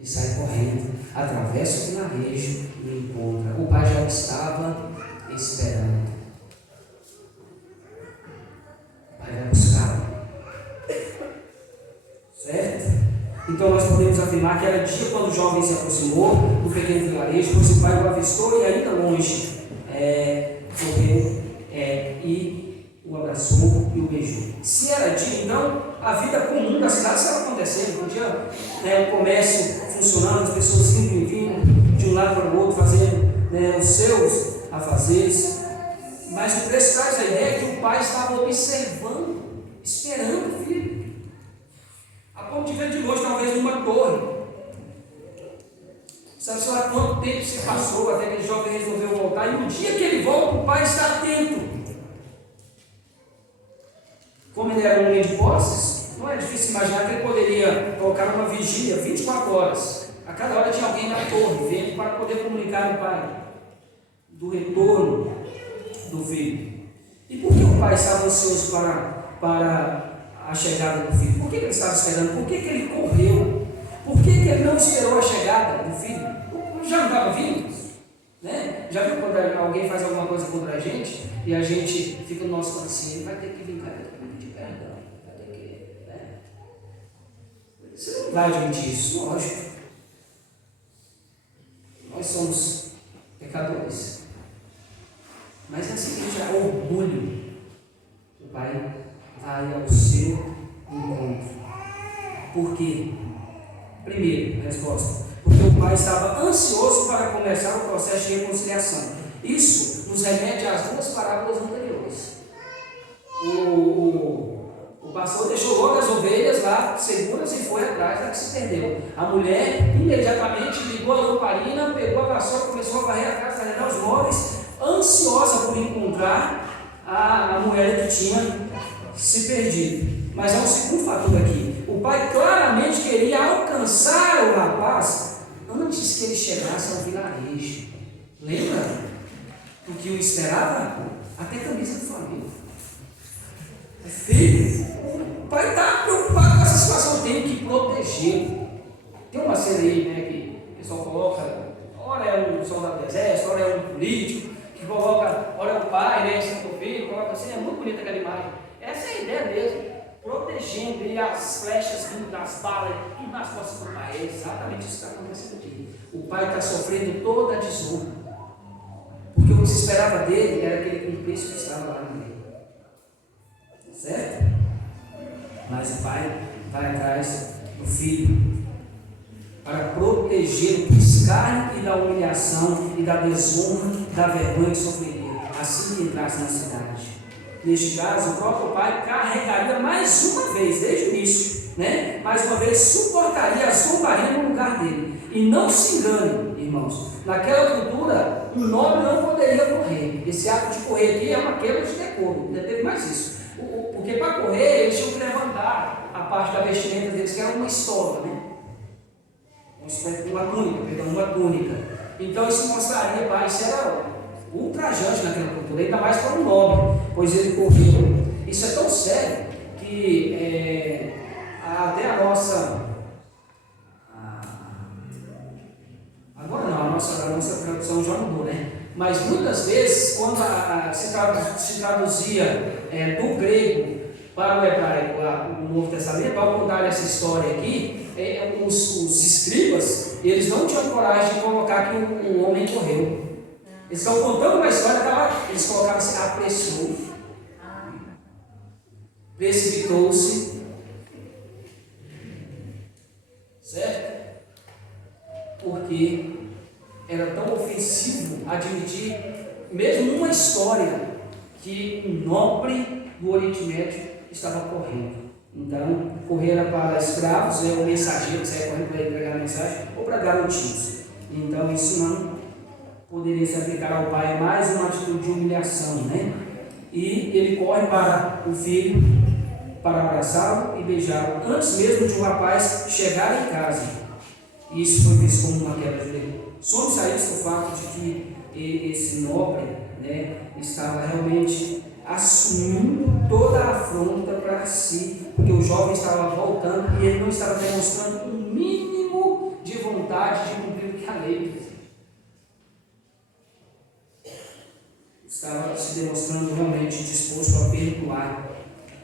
e sai correndo, atravessa o vilarejo e o encontra. O pai já o estava esperando. O pai vai buscá-lo. Certo? Então nós podemos afirmar que era dia quando o jovem se aproximou do pequeno vilarejo, pois o pai o avistou e ainda longe correu e o abraçou e o beijou. Se era dia, então a vida comum da cidade estava acontecendo. Um dia o comércio funcionando, as pessoas indo e vindo de um lado para o outro, fazendo os seus afazeres. Mas o texto traz a ideia que o pai estava observando, esperando o filho. A ponto de ver de longe, talvez numa torre. Sabe-se lá quanto tempo se passou até que aquele jovem resolveu voltar. E no dia que ele volta, o pai está atento. Como ele era um homem de posses, não é difícil imaginar que ele poderia colocar uma vigília 24 horas. A cada hora tinha alguém na torre, vendo para poder comunicar ao pai do retorno do filho. E por que o pai estava ansioso para a chegada do filho? Por que ele estava esperando? Por que ele correu? Por que ele não esperou a chegada do filho? Já não estava vindo? Né? Já viu quando alguém faz alguma coisa contra a gente e a gente fica no nosso consciente, ele vai ter que vir cá, vai ter que pedir perdão, vai ter que. Né? Você não vai admitir isso, lógico. Nós somos pecadores. Mas é o seguinte, há orgulho. O pai vai ao seu encontro. Por quê? Primeiro, resposta. Porque o pai estava ansioso para começar o processo de reconciliação. Isso nos remete às duas parábolas anteriores. O pastor deixou logo as ovelhas lá seguras e foi atrás da que se perdeu. A mulher imediatamente ligou a lamparina, pegou a vassoura, começou a varrer a casa, arredar os móveis, ansiosa por encontrar a mulher que tinha se perdido. Mas há um segundo fator aqui. O pai claramente queria alcançar o rapaz antes que ele chegasse ao vilarejo. Lembra do que o esperava? Até camisa do Flamengo. Filho, o pai está preocupado com essa situação, tem que protegê-lo. Tem uma cena aí, né, que o pessoal coloca, ora é um soldado do exército, ora é um político, que coloca, ora é o pai, né, Santo Filho, coloca assim, é muito bonita aquela imagem. Essa é a ideia mesmo, protegendo ele, as flechas vindo das balas, tudo nas costas do pai. É exatamente isso que está acontecendo aqui. O pai está sofrendo toda a desonra, porque o que se esperava dele era que ele cumprisse o que estava lá no meio. Certo? Mas o pai vai atrás do filho para protegê-lo do escárnio e da humilhação e da desonra, da vergonha que sofreria assim que entrasse na cidade. Neste caso, o próprio pai carregaria mais uma vez, desde o início, né? Mais uma vez suportaria a zombaria no lugar dele. E não se engane, irmãos, naquela cultura, um nobre não poderia correr. Esse ato de correr aqui é uma quebra de decoro, ainda teve mais isso. Porque para correr, eles tinham que levantar a parte da vestimenta deles, que era uma estola, né? Uma túnica. Então isso mostraria, isso era ultrajante naquela cultura, ainda mais para um nobre, pois ele correu. Isso é tão sério que até a nossa. Agora não, a nossa tradução já mudou, né? Mas muitas vezes, quando se traduzia do grego para o hebraico o Novo Testamento, ao contar essa história aqui, os escribas, eles não tinham coragem de colocar que um homem correu. Eles estão contando uma história, eles colocaram assim, apreciou, precipitou-se, certo? Porque era tão ofensivo admitir, mesmo numa história, que um nobre do Oriente Médio estava correndo. Então, correr era para escravos, o mensageiro que saia correndo para entregar a mensagem, ou para garotinhos. Então, isso não poderia se aplicar ao pai, é mais uma atitude de humilhação, né? E ele corre para o filho, para abraçá-lo e beijá-lo, antes mesmo de o rapaz chegar em casa. E isso foi visto como uma quebra de lei. Some-se a isso o fato de que esse nobre, né, estava realmente assumindo toda a afronta para si, porque o jovem estava voltando e ele não estava demonstrando um mínimo de vontade de cumprir o que a lei dizia. Estava se demonstrando realmente disposto a perdoar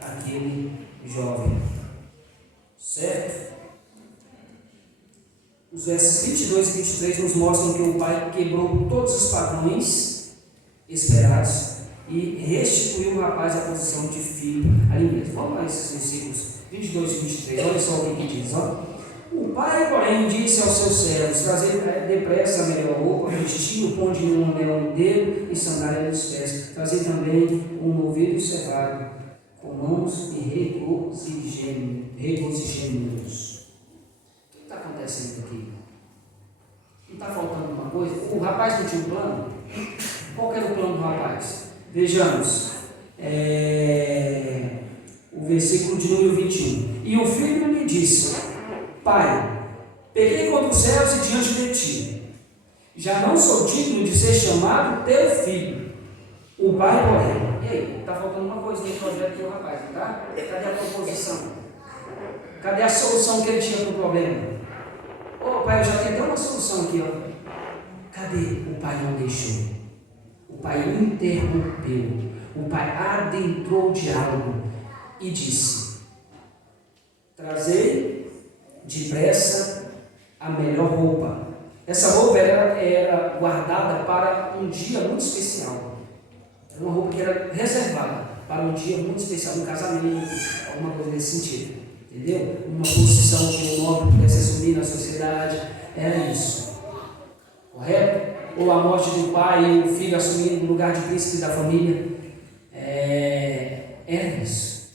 aquele jovem. Certo? Os versos 22 e 23 nos mostram que o pai quebrou todos os padrões esperados e restituiu o rapaz à posição de filho ali mesmo. Vamos lá esses versículos 22 e 23, olha só o que diz. Ó. O pai, porém, disse aos seus servos: trazei depressa a melhor roupa, vestiu, ponde um anel no dedo e sandália nos pés. Trazei também um novilho cevado, com mãos e regozijemos. O que está acontecendo aqui? Não está faltando alguma coisa? O rapaz não tinha um plano? Qual era o plano do rapaz? Vejamos, o versículo de número 21. E o filho lhe disse: Pai, pequei contra os céus e diante de ti. Já não sou digno de ser chamado teu filho. O pai, porém, e aí, está faltando uma coisa no projeto do rapaz, não está? Cadê a proposição? Cadê a solução que ele tinha para o problema? Ô pai, eu já tenho até uma solução aqui, ó. Cadê? O pai não deixou. O pai interrompeu. O pai adentrou o diálogo e disse: trazei depressa a melhor roupa. Essa roupa era guardada para um dia muito especial. Era uma roupa que era reservada para um dia muito especial, um casamento, alguma coisa nesse sentido. Entendeu? Uma posição que o nobre pudesse assumir na sociedade. Era isso. Correto? Ou a morte do pai e o filho assumindo o lugar de príncipe da família. Era isso.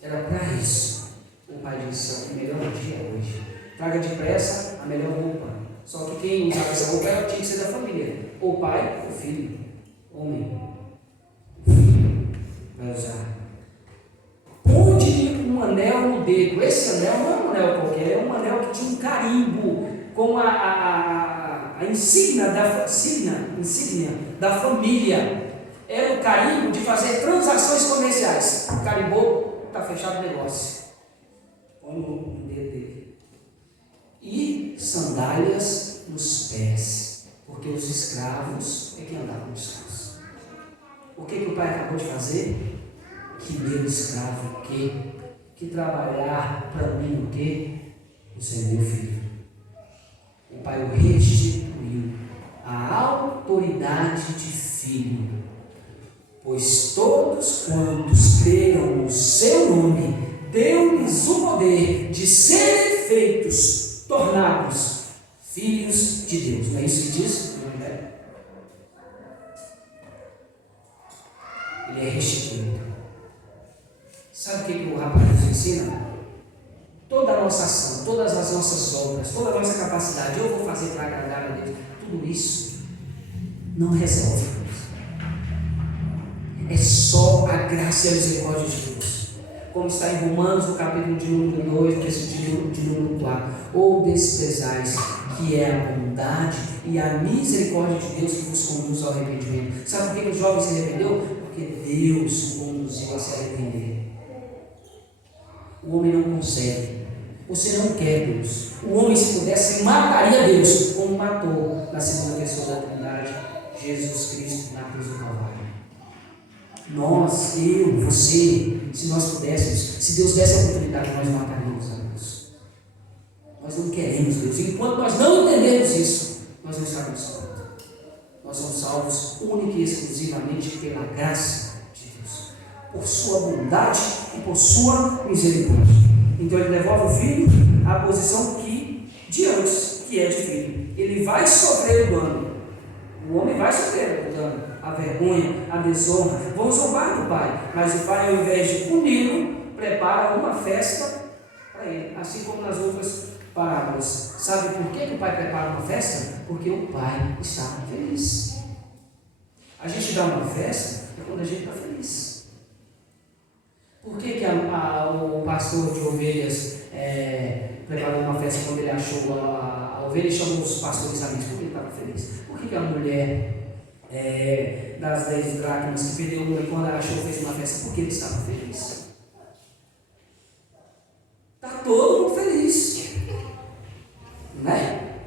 Era para isso. O pai disse: o melhor dia é hoje. Traga depressa a melhor roupa. Só que quem usava essa roupa tinha que ser da família. Ou o pai ou o filho. Homem. O filho vai usar. Ponde-lhe um anel no dedo. Esse anel não é um anel qualquer, é um anel que tinha um carimbo com a insígnia da família. Era o carimbo de fazer transações comerciais. Carimbou, está fechado o negócio. Põe no dedo dele. E sandálias nos pés, porque os escravos é que andavam descalços. O que o pai acabou de fazer? Que meu escravo que trabalhar para mim o quê? Você é meu filho. O pai o restituiu a autoridade de filho, pois todos quantos creram no seu nome, deu-lhes o poder de serem feitos, tornados filhos de Deus. Não é isso que diz? Ele é restituído. Sabe o que o rapaz nos ensina? Toda a nossa ação, todas as nossas obras, toda a nossa capacidade, eu vou fazer para agradar a Deus, tudo isso não resolve. É só a graça e a misericórdia de Deus. Como está em Romanos, no capítulo de número 2, versículo de número 4. Ou desprezais, que é a bondade e a misericórdia de Deus que vos conduz ao arrependimento. Sabe por que os jovens se arrependeu? Porque Deus conduziu a se arrepender. O homem não consegue. Você não quer Deus. O homem, se pudesse, mataria Deus, como matou na segunda pessoa da Trindade, Jesus Cristo, na cruz do Calvário. Nós, eu, você, se nós pudéssemos, se Deus desse a oportunidade, nós mataríamos a Deus. Nós não queremos Deus. Enquanto nós não entendemos isso, nós não estaremos salvos. Nós somos salvos única e exclusivamente pela graça de Deus, por sua bondade e por sua misericórdia. Então ele devolve o filho à posição de antes, que é de filho. Ele vai sofrer o dano. O homem vai sofrer o dano, a vergonha, a desonra. Vão zombar do pai, mas o pai, ao invés de puni-lo, prepara uma festa para ele, assim como nas outras parábolas. Sabe por que o pai prepara uma festa? Porque o pai está feliz. A gente dá uma festa quando a gente está feliz. Por que o pastor de ovelhas preparou uma festa quando ele achou a ovelha e chamou os pastores amigos. Por que ele estava feliz? Por que a mulher das 10 dracmas que perdeu uma e quando ela achou fez uma festa? Por que ele estava feliz? Está todo mundo feliz. Né?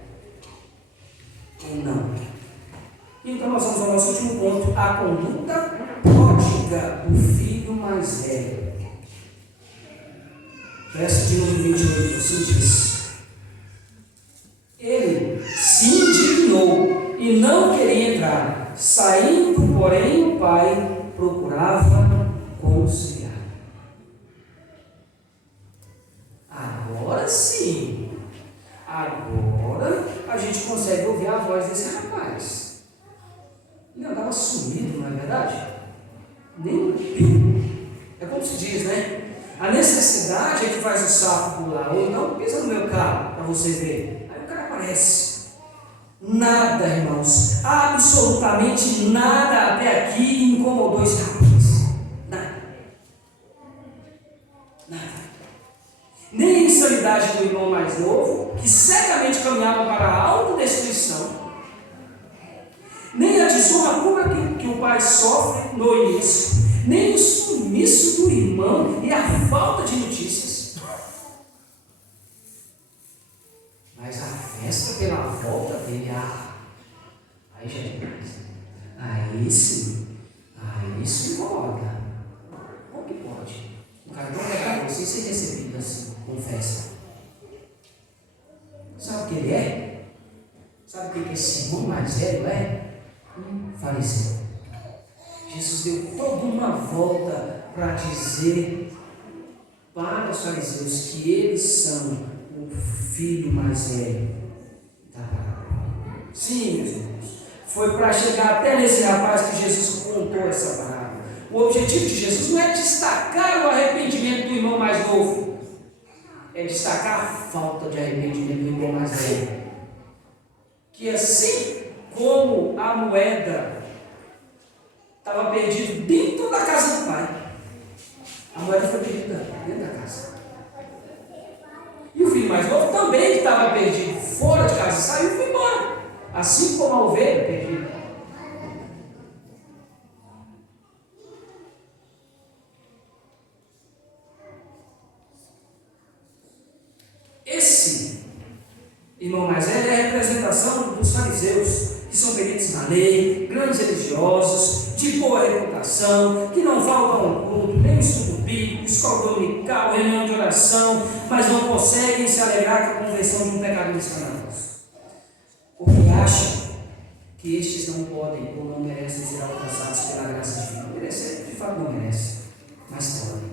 Ou não? Então nós vamos ao nosso último ponto. A conduta pródiga do filho mais velho. Verso de número 28, assim diz: ele se indignou e não queria entrar. Saindo, porém, o pai procurava conciliar. Agora sim. Agora a gente consegue ouvir a voz desse rapaz. Ele andava sumido, não é verdade? Nem viu. É como se diz, né? A necessidade é que faz o sapo pular. Ou então pisa no meu carro para você ver. Aí o cara aparece. Nada, irmãos, absolutamente nada até aqui incomodou esse rapaz. Nada. Nada. Nem a insanidade do irmão mais novo, que cegamente caminhava para a autodestruição, nem a desonra pública que o pai sofre no início, nem o sumiço do irmão e a falta de notícias. Mas a festa pela volta dele, aí já é demais. Aí isso incomoda. Como que pode? O cara não vai você ser recebido assim, com festa. Sabe o que ele é? Sabe o que esse irmão mais velho é? Fariseu. Jesus deu toda uma volta para dizer para os fariseus que eles são o filho mais velho da parábola. Sim, meus irmãos. Foi para chegar até nesse rapaz que Jesus contou essa parábola. O objetivo de Jesus não é destacar o arrependimento do irmão mais novo, é destacar a falta de arrependimento do irmão mais velho. Que assim como a moeda estava perdida dentro da casa do pai, a moeda foi perdida dentro da casa. E o filho mais novo também, que estava perdido fora de casa, saiu e foi embora. Assim como a ovelha perdida. Esse irmão mais velho é a representação dos fariseus, que são peritos na lei, grandes religiosos, de boa reputação, que não faltam ao culto, nem estudo bíblico, escola dominical, reunião de oração, mas não conseguem se alegrar com a conversão de um pecador escandaloso. Porque acham que estes não podem ou não merecem ser alcançados pela graça divina. Merecer, de fato não merece, mas podem.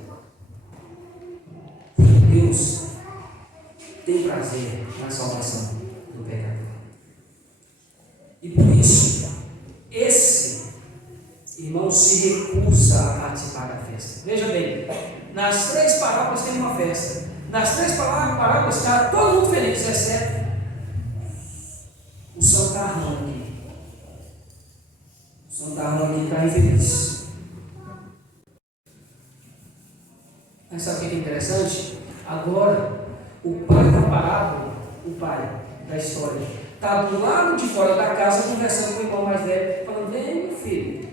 Deus tem prazer na salvação do pecador. E por isso, esse irmão se recusa a participar da festa. Veja bem, nas 3 parábolas tem uma festa. Nas 3 parábolas está todo mundo feliz, exceto o santarrão aqui. O santarrão aqui está infeliz. Mas sabe o que é interessante? Agora, o pai da parábola, o pai da história, está do lado de fora da casa conversando com o irmão mais velho, falando: vem, meu filho,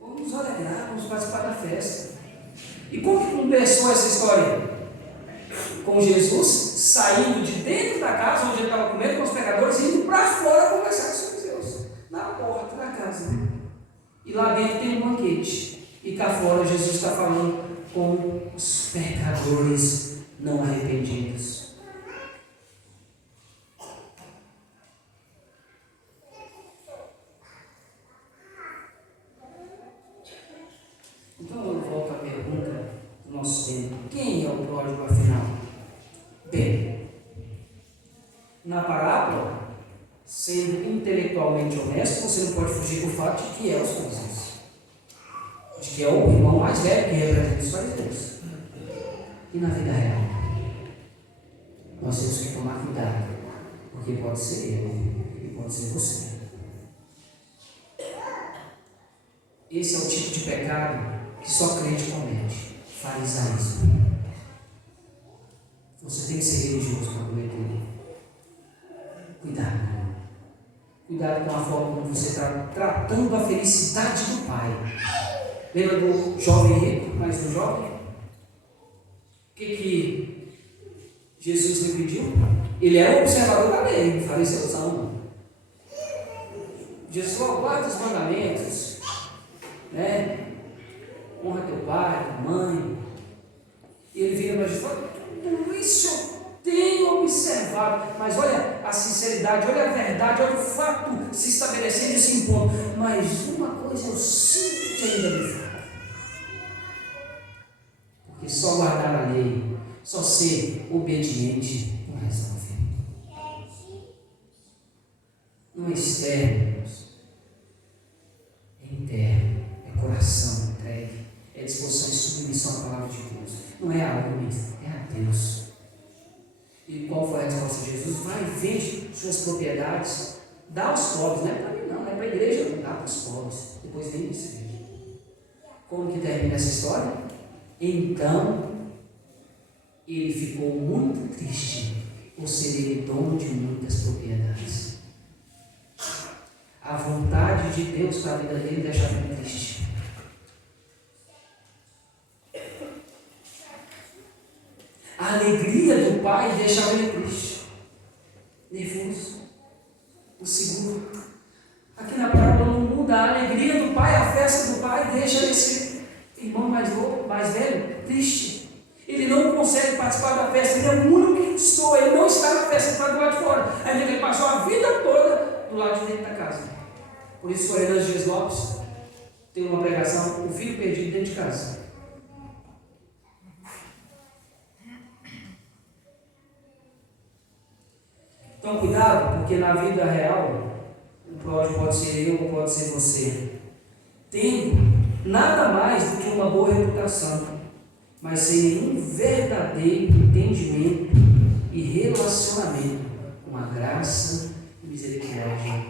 vamos nos alegrar, vamos participar da festa. E como que começou essa história? Com Jesus saindo de dentro da casa onde ele estava comendo com os pecadores e indo para fora conversar com os fariseus, na porta da casa. E lá dentro tem um banquete, e cá fora Jesus está falando com os pecadores não arrependidos. Então eu volto à pergunta do nosso tempo: quem é o pródigo afinal? Bem, na parábola, sendo intelectualmente honesto, você não pode fugir do fato de que é os fariseus, de que é o irmão mais velho que representa os fariseus. E na vida real, nós temos que tomar cuidado, porque pode ser eu e pode ser você. Esse é o tipo de pecado que só crente comete: farisaísmo. Você tem que ser religioso para cometer. Cuidado com a forma como você está tratando a felicidade do Pai. Lembra do jovem rico, mais um jovem? O que Jesus lhe pediu? Ele era um observador da lei, fariseuzão. Jesus falou: guarda os mandamentos, né? Honra teu pai, tua mãe. E ele vira para Jesus e fala: tudo isso eu tenho observado, mas olha a sinceridade, olha a verdade, olha o fato se estabelecendo e se impondo. Mas uma coisa eu sinto que ainda me falta. Porque só guardar a lei, só ser obediente não resolve. Não é externo, irmãos. É interno, é coração entregue, é disposição e submissão à palavra de Deus. Não é a homens, é a Deus. E qual foi a resposta de Jesus? Vai, vende suas propriedades, dá aos pobres. Não é para mim não, não é para a igreja, não, dá para os pobres. Depois vem isso. Como que termina essa história? Então, ele ficou muito triste por ser ele dono de muitas propriedades. A vontade de Deus para a vida dele deixava ele triste. A alegria do Pai deixava ele triste, nervoso, inseguro. Aqui na parábola não muda. A alegria do Pai, a festa do Pai deixa esse irmão mais novo, mais velho, triste. Ele não consegue participar da festa, ele é o único que estou, ele não está na festa, ele está do lado de fora. Ainda que ele passou a vida toda do lado de dentro da casa. Por isso, o Hernandes Dias Lopes tem uma pregação: o filho perdido dentro de casa. Então, cuidado, porque na vida real, o pródigo pode ser eu ou pode ser você. Tendo nada mais do que uma boa reputação, mas sem nenhum verdadeiro entendimento e relacionamento com a graça e misericórdia